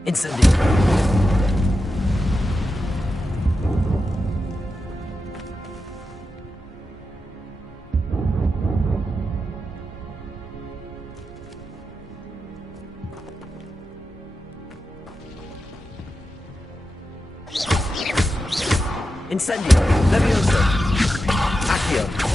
Incendio. Incendio. Levioso. Accio.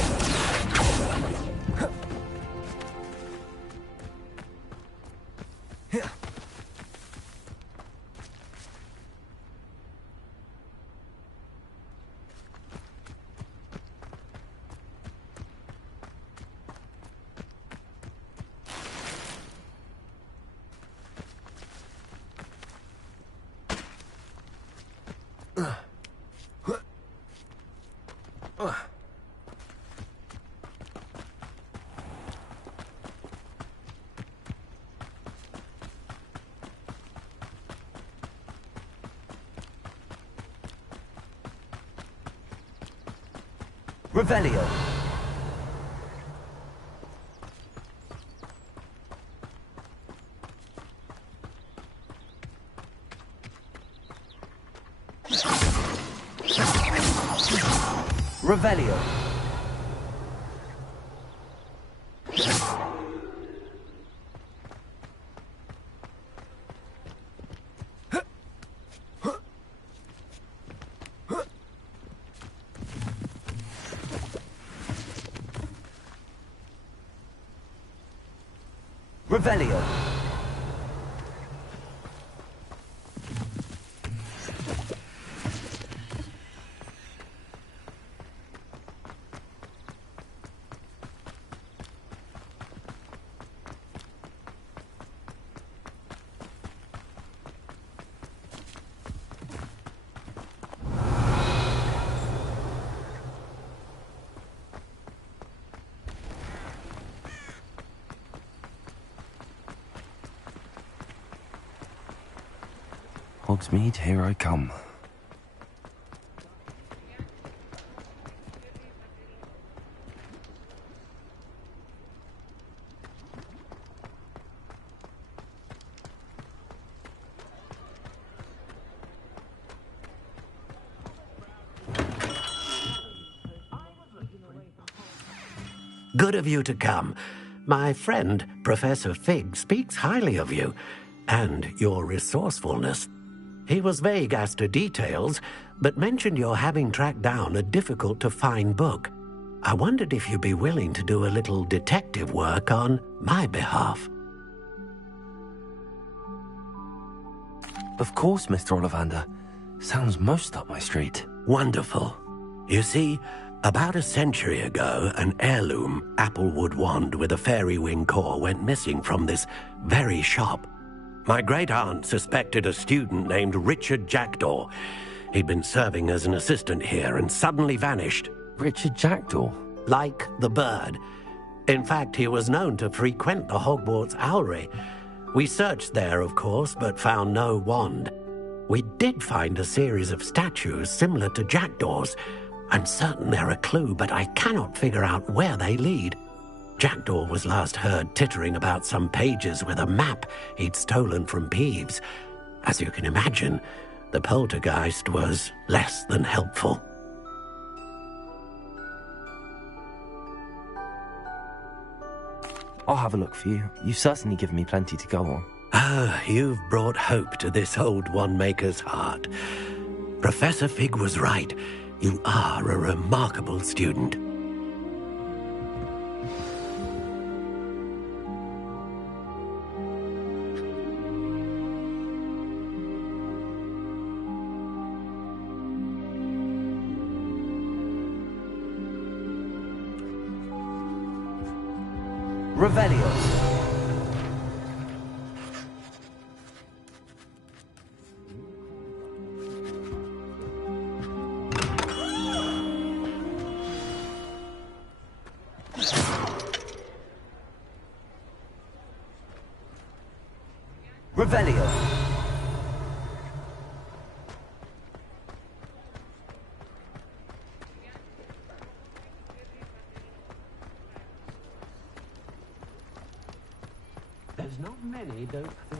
Revelio. Revelio. Revelio. Hogsmeade, here I come. Good of you to come. My friend, Professor Fig, speaks highly of you and your resourcefulness. He was vague as to details, but mentioned your having tracked down a difficult-to-find book. I wondered if you'd be willing to do a little detective work on my behalf. Of course, Mr. Ollivander. Sounds most up my street. Wonderful. You see, about a century ago, an heirloom applewood wand with a fairy wing core went missing from this very shop. My great-aunt suspected a student named Richard Jackdaw. He'd been serving as an assistant here and suddenly vanished. Richard Jackdaw? Like the bird. In fact, he was known to frequent the Hogwarts Owlery. We searched there, of course, but found no wand. We did find a series of statues similar to Jackdaw's. I'm certain they're a clue, but I cannot figure out where they lead. Jackdaw was last heard tittering about some pages with a map he'd stolen from Peeves. As you can imagine, the poltergeist was less than helpful. I'll have a look for you. You've certainly given me plenty to go on. Ah, you've brought hope to this old one-maker's heart. Professor Fig was right. You are a remarkable student. Revelio. Revelio. There's not many, don't feel.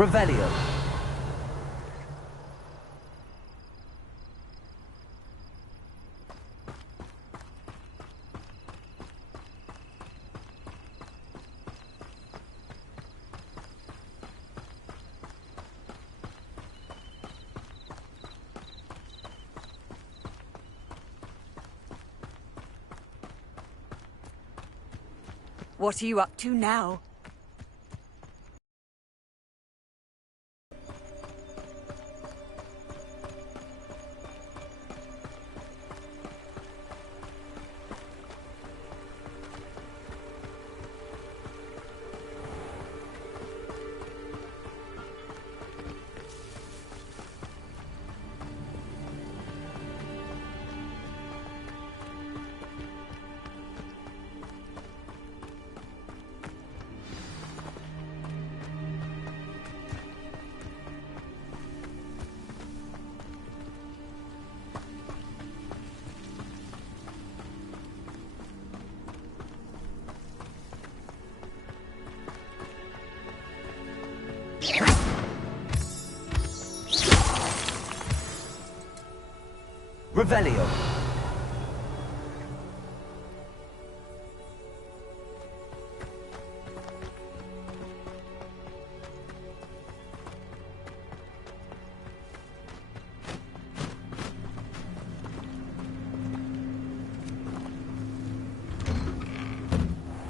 Revelio. What are you up to now? Revelio.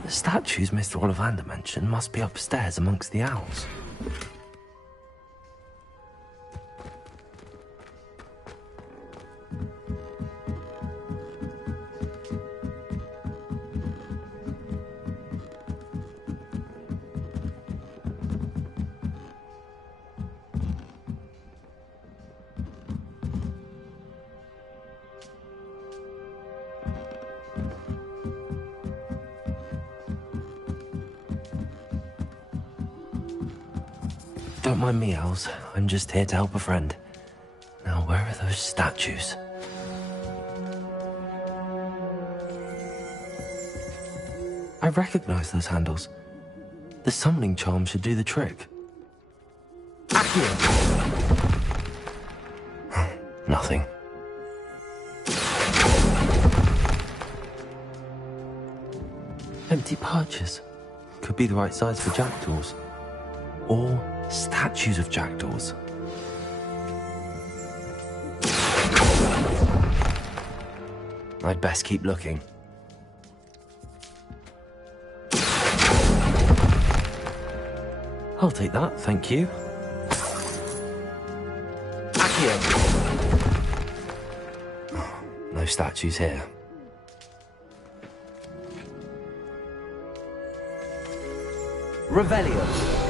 The statues Mr. Ollivander mentioned must be upstairs amongst the owls. Don't mind me, owls. I'm just here to help a friend. Now, where are those statues? I recognize those handles. The summoning charm should do the trick. Accio! Nothing. Empty perches. Could be the right size for jackdaws. Or statues of jackdaws. I'd best keep looking. I'll take that, thank you. Accio! No statues here. Revelio.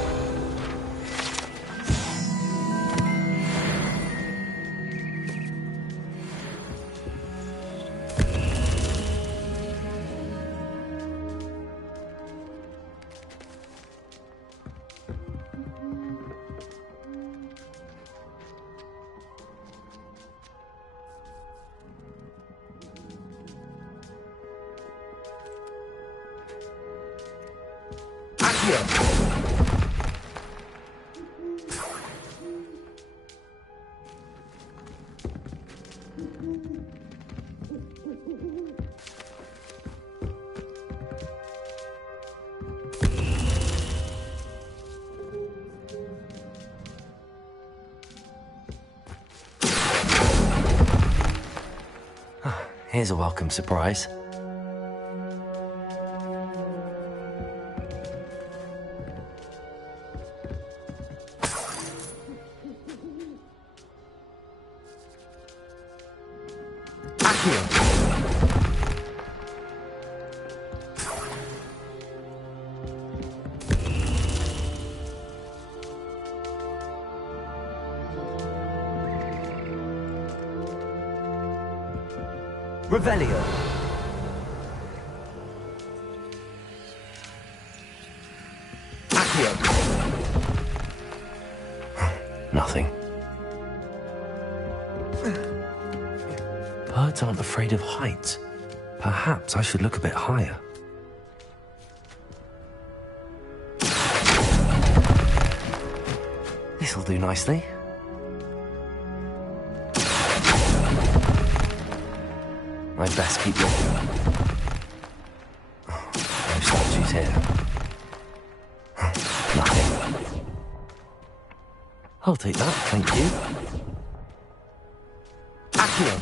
Here's a welcome surprise. Revelio. Accio. Nothing. Birds aren't afraid of heights. Perhaps I should look a bit higher. This'll do nicely. I'd best keep looking. No statues here. Nothing. I'll take that, thank you. Accio!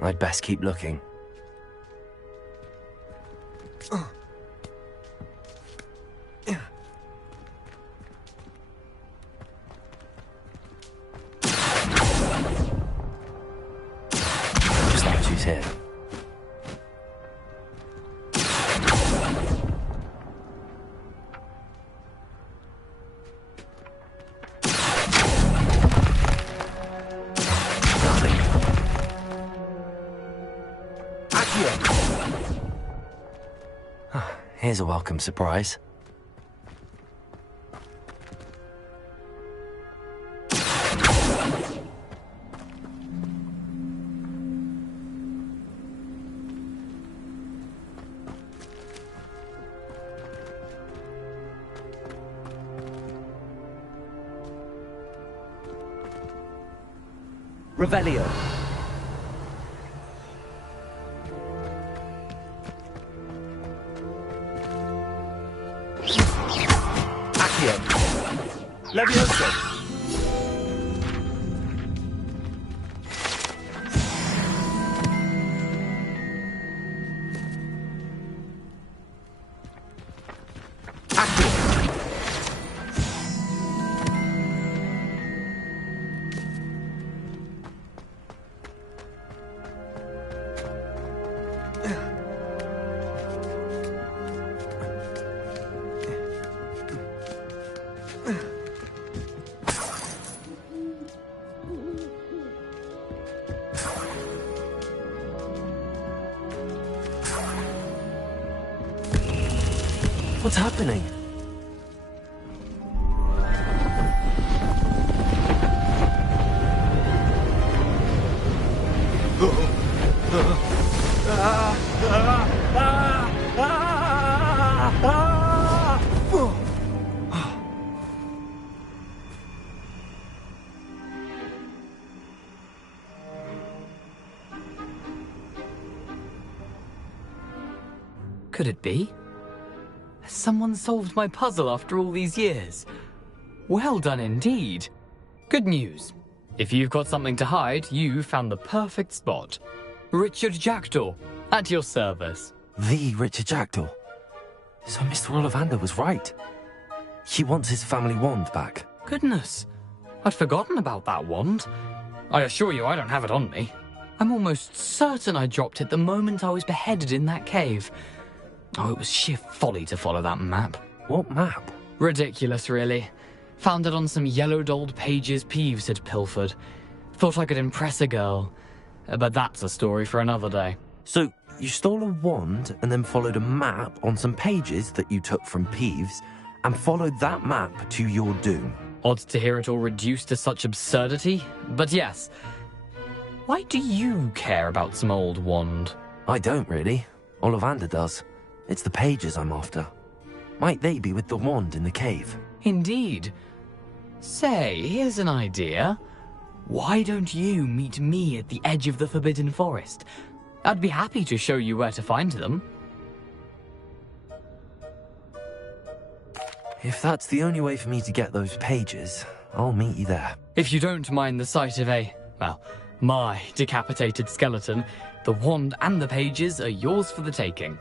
I'd best keep looking. Statues here. Here's a welcome surprise. Revelio. Levioso! What's happening? Could it be? Has someone solved my puzzle after all these years? Well done indeed. Good news. If you've got something to hide, you found the perfect spot. Richard Jackdaw, at your service. The Richard Jackdaw. So Mr. Ollivander was right. He wants his family wand back. Goodness, I'd forgotten about that wand. I assure you I don't have it on me. I'm almost certain I dropped it the moment I was beheaded in that cave. Oh, it was sheer folly to follow that map. What map? Ridiculous, really. Found it on some yellowed old pages Peeves had pilfered. Thought I could impress a girl. But that's a story for another day. So, you stole a wand and then followed a map on some pages that you took from Peeves and followed that map to your doom. Odd to hear it all reduced to such absurdity, but yes. Why do you care about some old wand? I don't, really. Ollivander does. It's the pages I'm after. Might they be with the wand in the cave? Indeed. Say, here's an idea. Why don't you meet me at the edge of the Forbidden Forest? I'd be happy to show you where to find them. If that's the only way for me to get those pages, I'll meet you there. If you don't mind the sight of my decapitated skeleton, the wand and the pages are yours for the taking.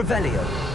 Revelio.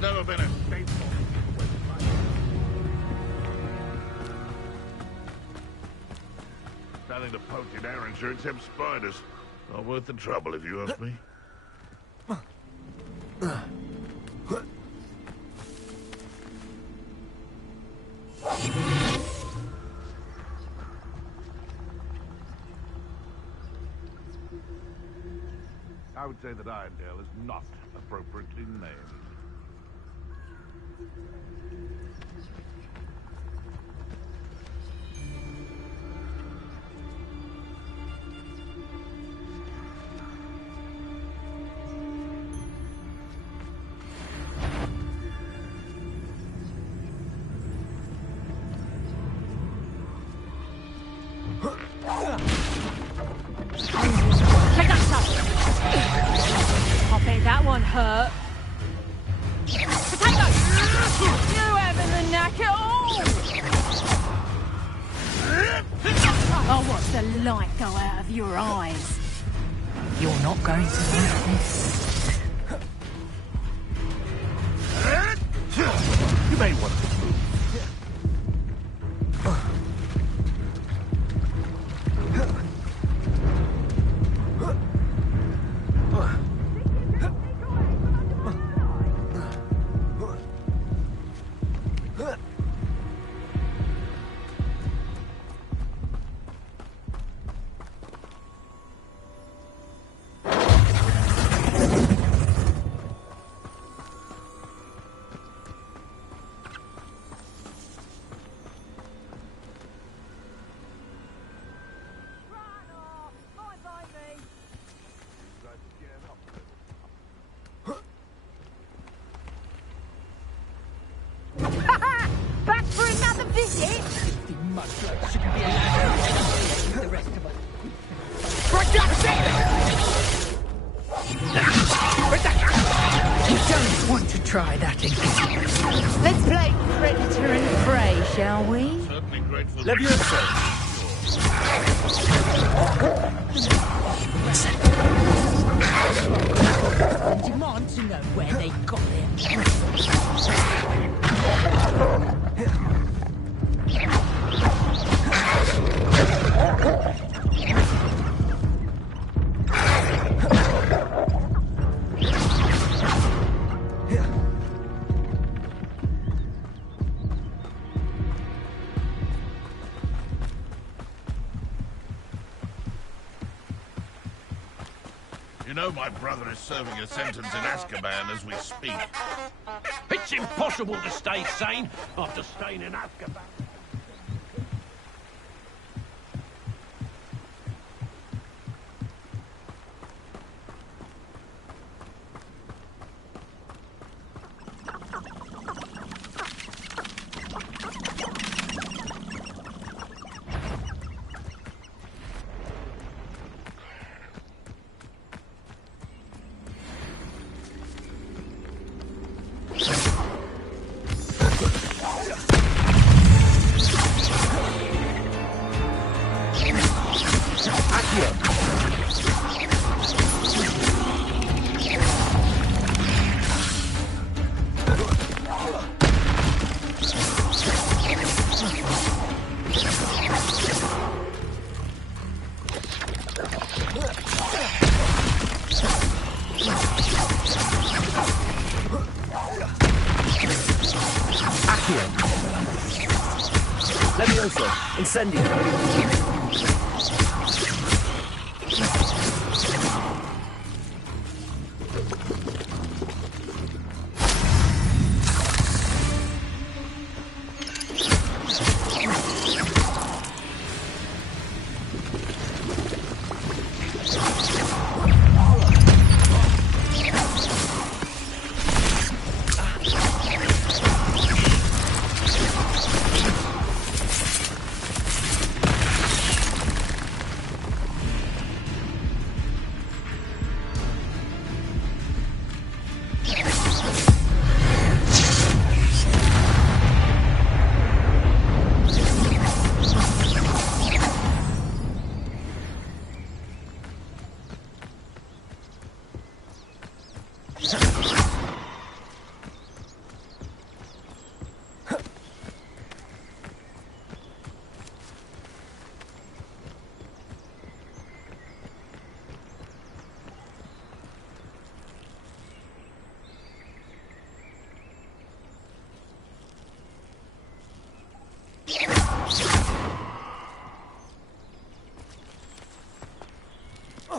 Never been a faithful. Selling the poached air insurance have spiders. Not worth the trouble, if you ask me. I would say that Irondale is not appropriately named. hurt. Potato! You having the knack at all? I'll watch the light go out of your eyes. You're not going to like this. You may want to move. Back for another visit? Shouldn't be allowed to the rest of us. You don't want to try that again. Let's play predator and prey, shall we? Certainly grateful. Leviosa! I demand to know where they got You know my brother is serving a sentence in Azkaban as we speak. It's impossible to stay sane after staying in Azkaban. Leviosa, incendio.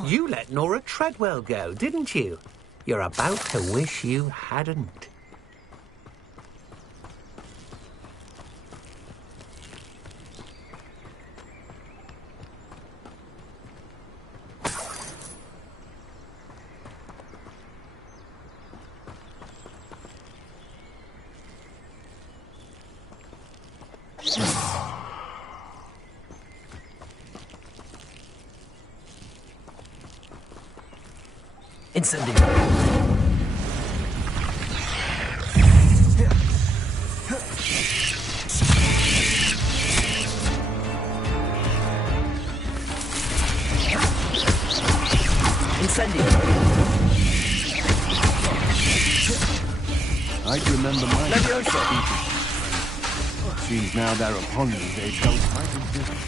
You let Nora Treadwell go, didn't you? You're about to wish you hadn't. Incendio. Incendio. I'd remember my Leviosa. Seems now they're upon me, they tell quite a different.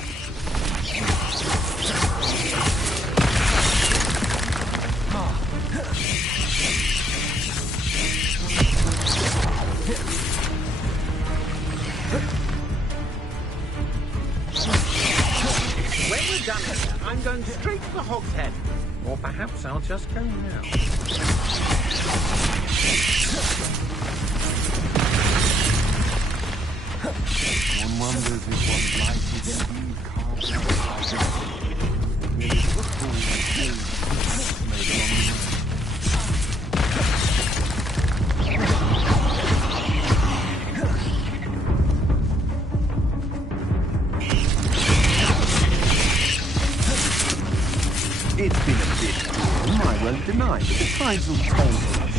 When we're done here, I'm going straight to the Hogshead. Or perhaps I'll just go now. One wonders if one's life is indeed carved out by destiny. Merely footballs and hills made along the way. It's been a bit cool, I won't deny, but the tides will turn to us.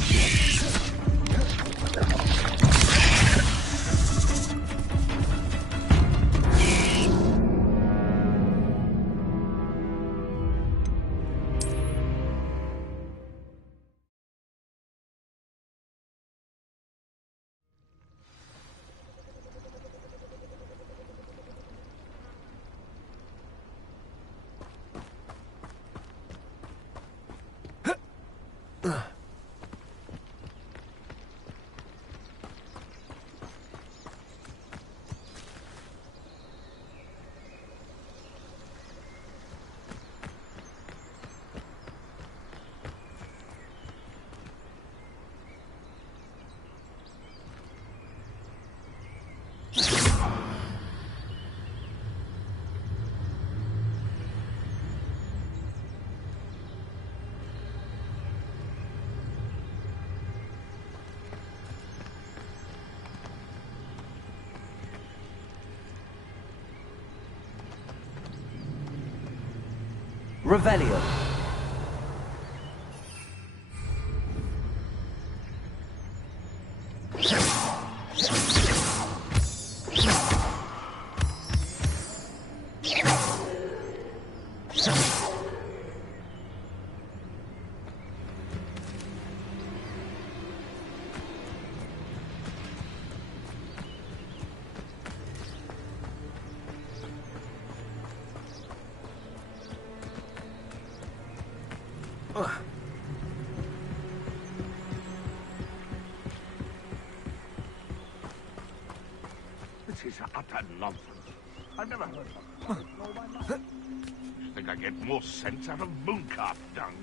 Revelio. This is utter nonsense. I've never heard of it. I think I get more sense out of mooncalf dung.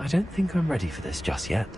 I don't think I'm ready for this just yet.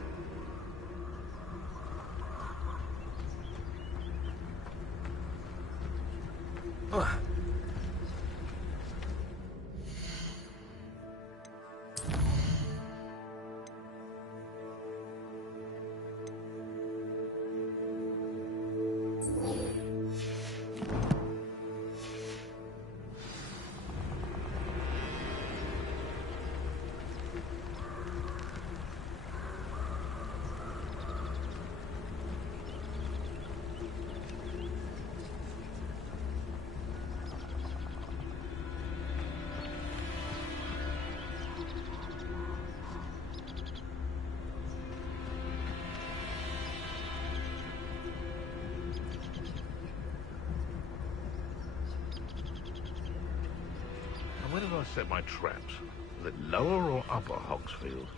Where did I set my traps? Was it lower or upper Hogsfield?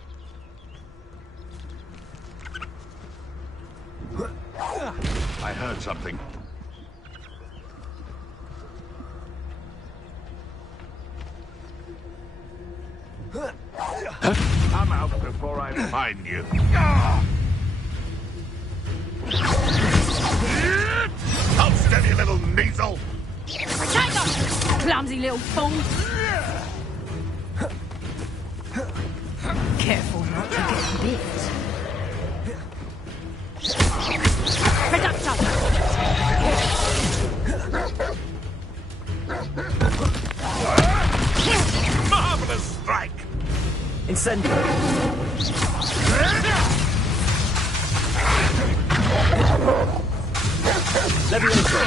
I heard something. Come out before I find you. Hold steady, little measle. Clumsy little fool. Careful not to get bit. Reductor! Marvelous strike! Incendio! Levioso!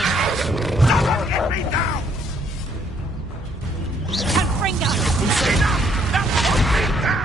Someone get me down! Confringo! Enough! Now put me down!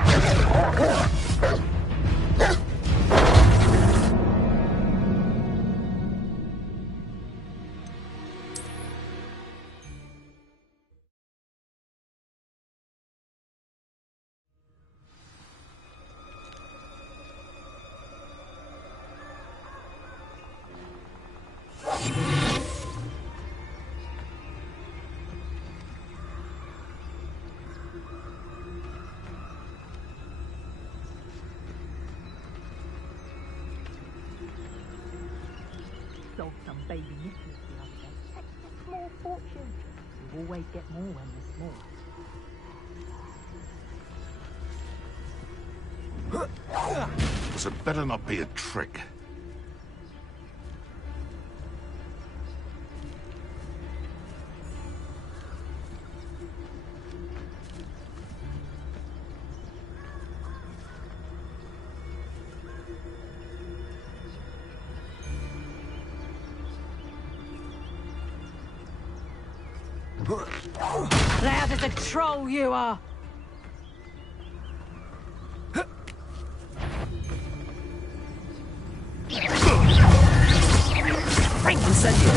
Sold some baby nipples the other day. That's a small fortune. You always get more when there's more. This had better not be a trick. Loud as a troll you are! Bring incendio!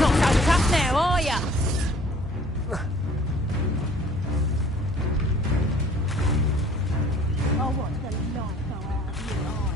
Not so tough now, are ya? Oh, what the light go out of your eye?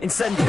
Incendio!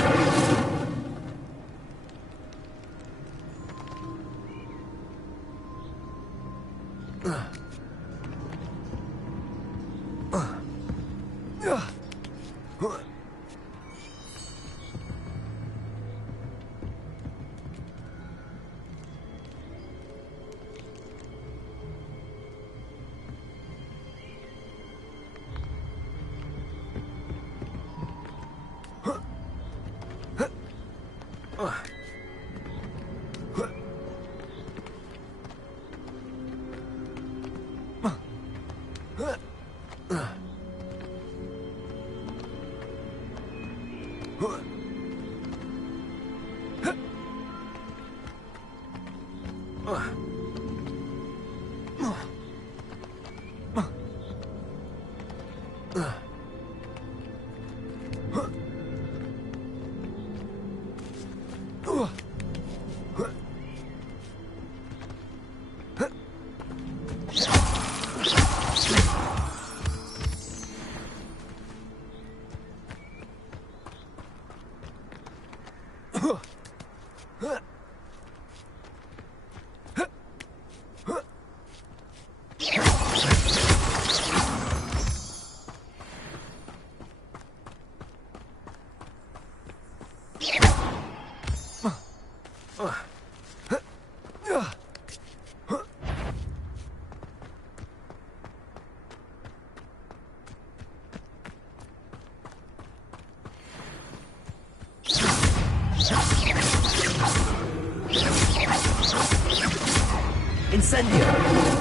Incendio!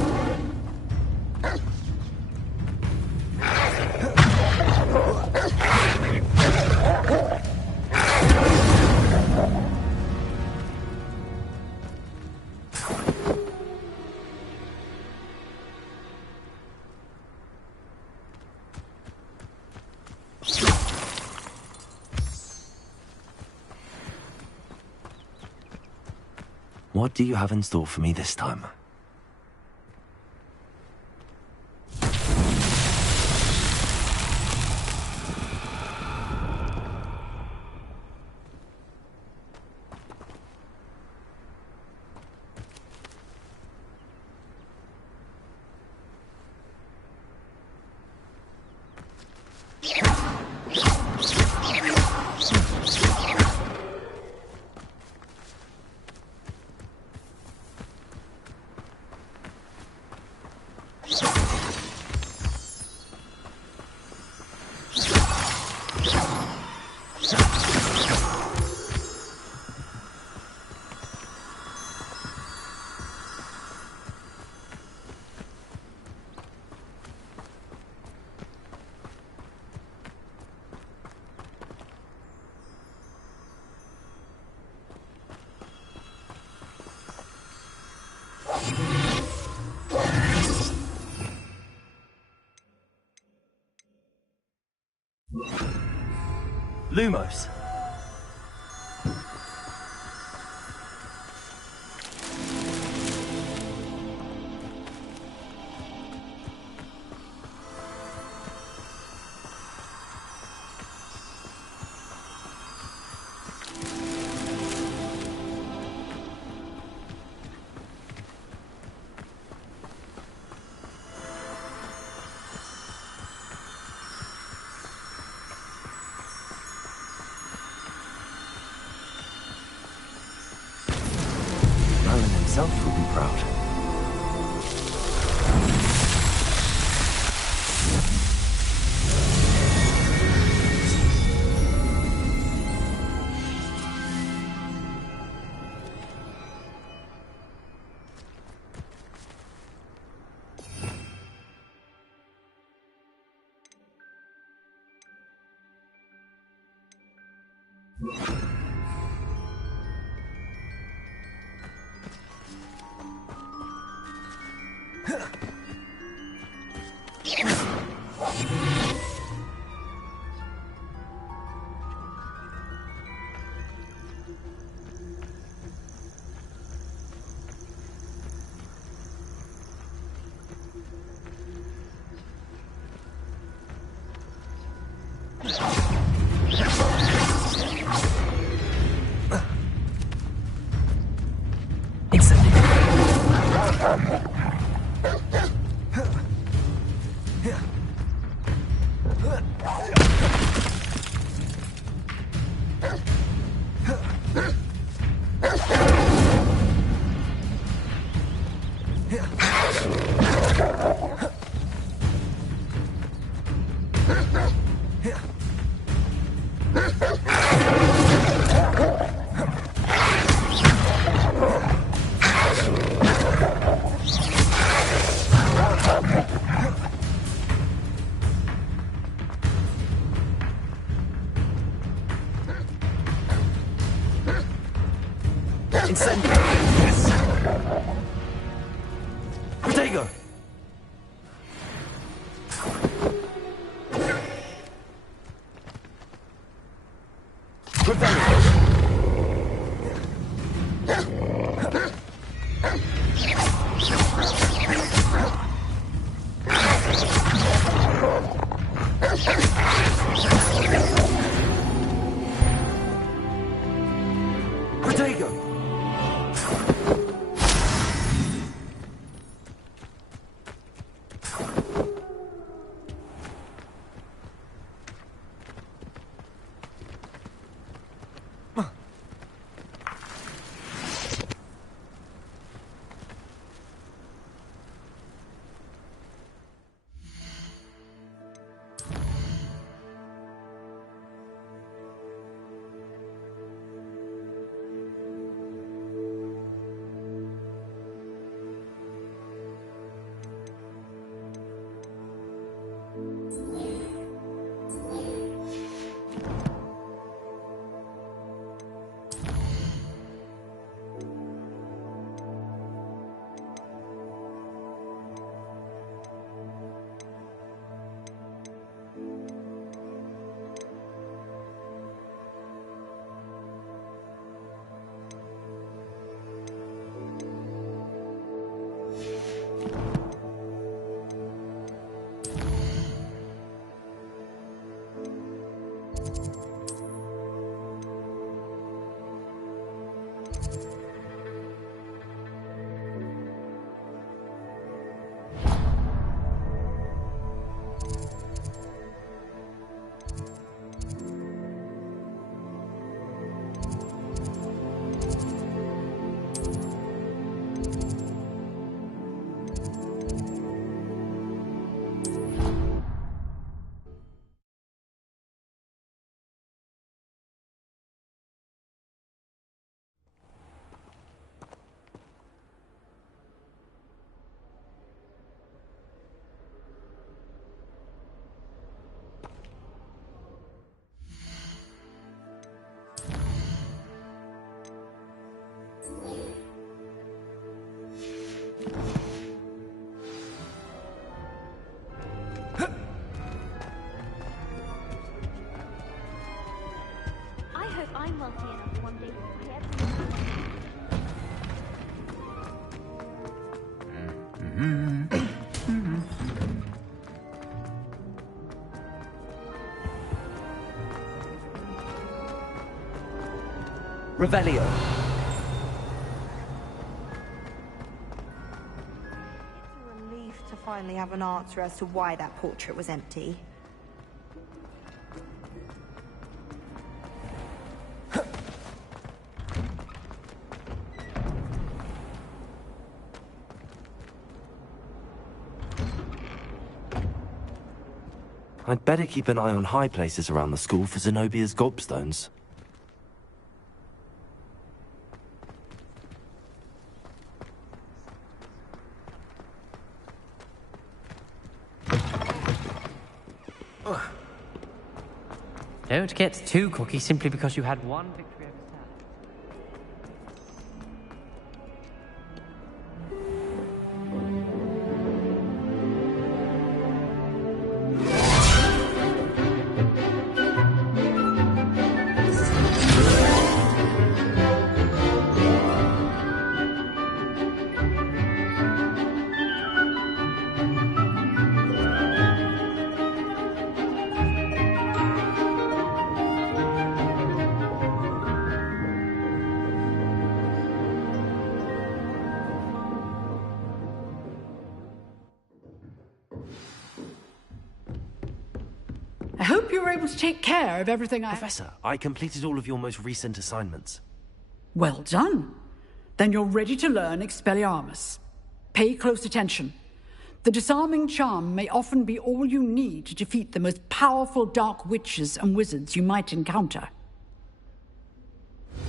What do you have in store for me this time? Lumos. Himself will be proud. Protego! I'm wealthy enough one day to pay everything. Revelio. It's a relief to finally have an answer as to why that portrait was empty. I'd better keep an eye on high places around the school for Zenobia's gobstones. Don't get too cocky simply because you had one victory over I hope you were able to take care of everything Professor, I completed all of your most recent assignments. Well done. Then you're ready to learn Expelliarmus. Pay close attention. The disarming charm may often be all you need to defeat the most powerful dark witches and wizards you might encounter.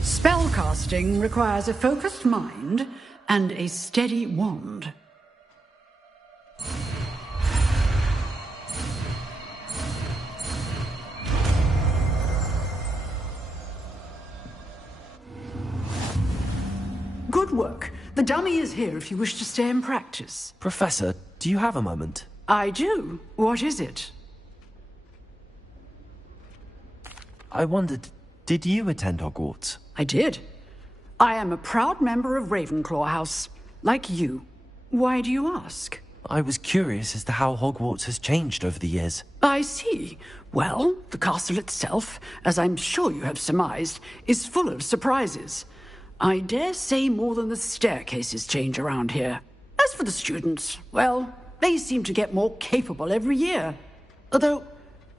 Spellcasting requires a focused mind and a steady wand. Good work. The dummy is here if you wish to stay and practice. Professor, do you have a moment? I do. What is it? I wondered, did you attend Hogwarts? I did. I am a proud member of Ravenclaw House, like you. Why do you ask? I was curious as to how Hogwarts has changed over the years. I see. Well, the castle itself, as I'm sure you have surmised, is full of surprises. I dare say more than the staircases change around here. As for the students, well, they seem to get more capable every year. Although,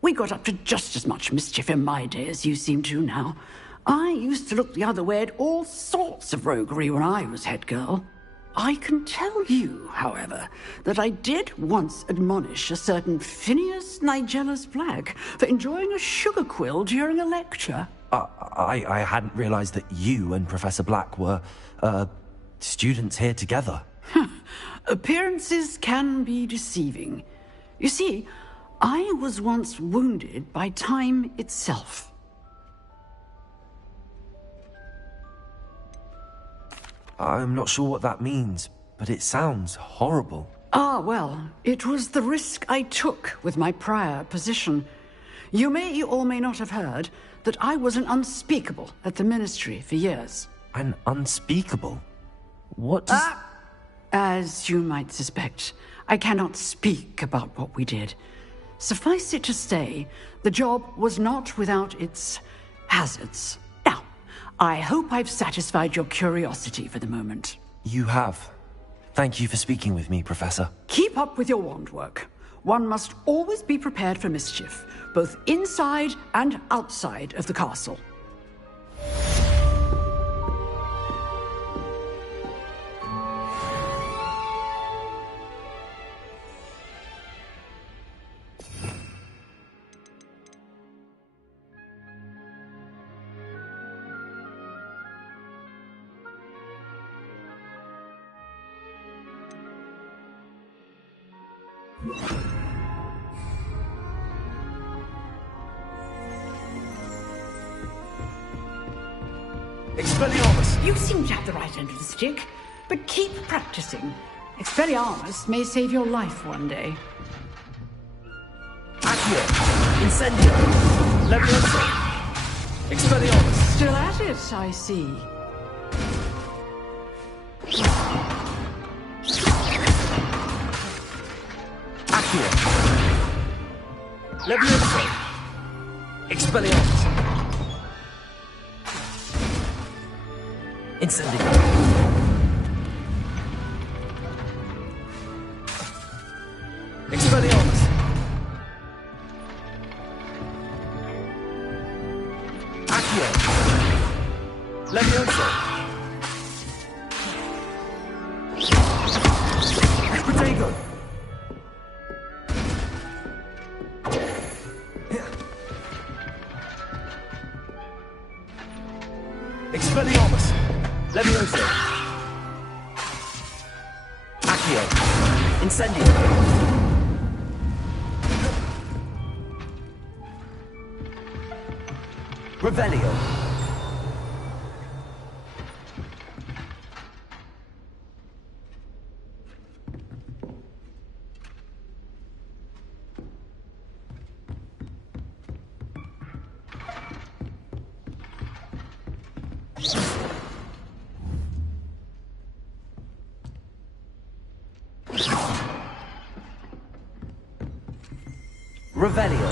we got up to just as much mischief in my day as you seem to now. I used to look the other way at all sorts of roguery when I was head girl. I can tell you, however, that I did once admonish a certain Phineas Nigellus Black for enjoying a sugar quill during a lecture. I hadn't realized that you and Professor Black were, students here together. Appearances can be deceiving. You see, I was once wounded by time itself. I'm not sure what that means, but it sounds horrible. Ah, well, it was the risk I took with my prior position. You may or may not have heard that I was an unspeakable at the Ministry for years. An unspeakable? What does... As you might suspect, I cannot speak about what we did. Suffice it to say, the job was not without its hazards. Now, I hope I've satisfied your curiosity for the moment. You have. Thank you for speaking with me, Professor. Keep up with your wand work. One must always be prepared for mischief, both inside and outside of the castle. Expelliarmus! You seem to have the right end of the stick, but keep practicing. Expelliarmus may save your life one day. Accio! Incendio! Levioso! Expelliarmus! Still at it, I see. Accio! Levioso! Expelliarmus! Incendio! Expelliarmus! Accio! Levioso! Protego! Expelliarmus! Levioso! Accio! Incendio! Revelio! Revelio!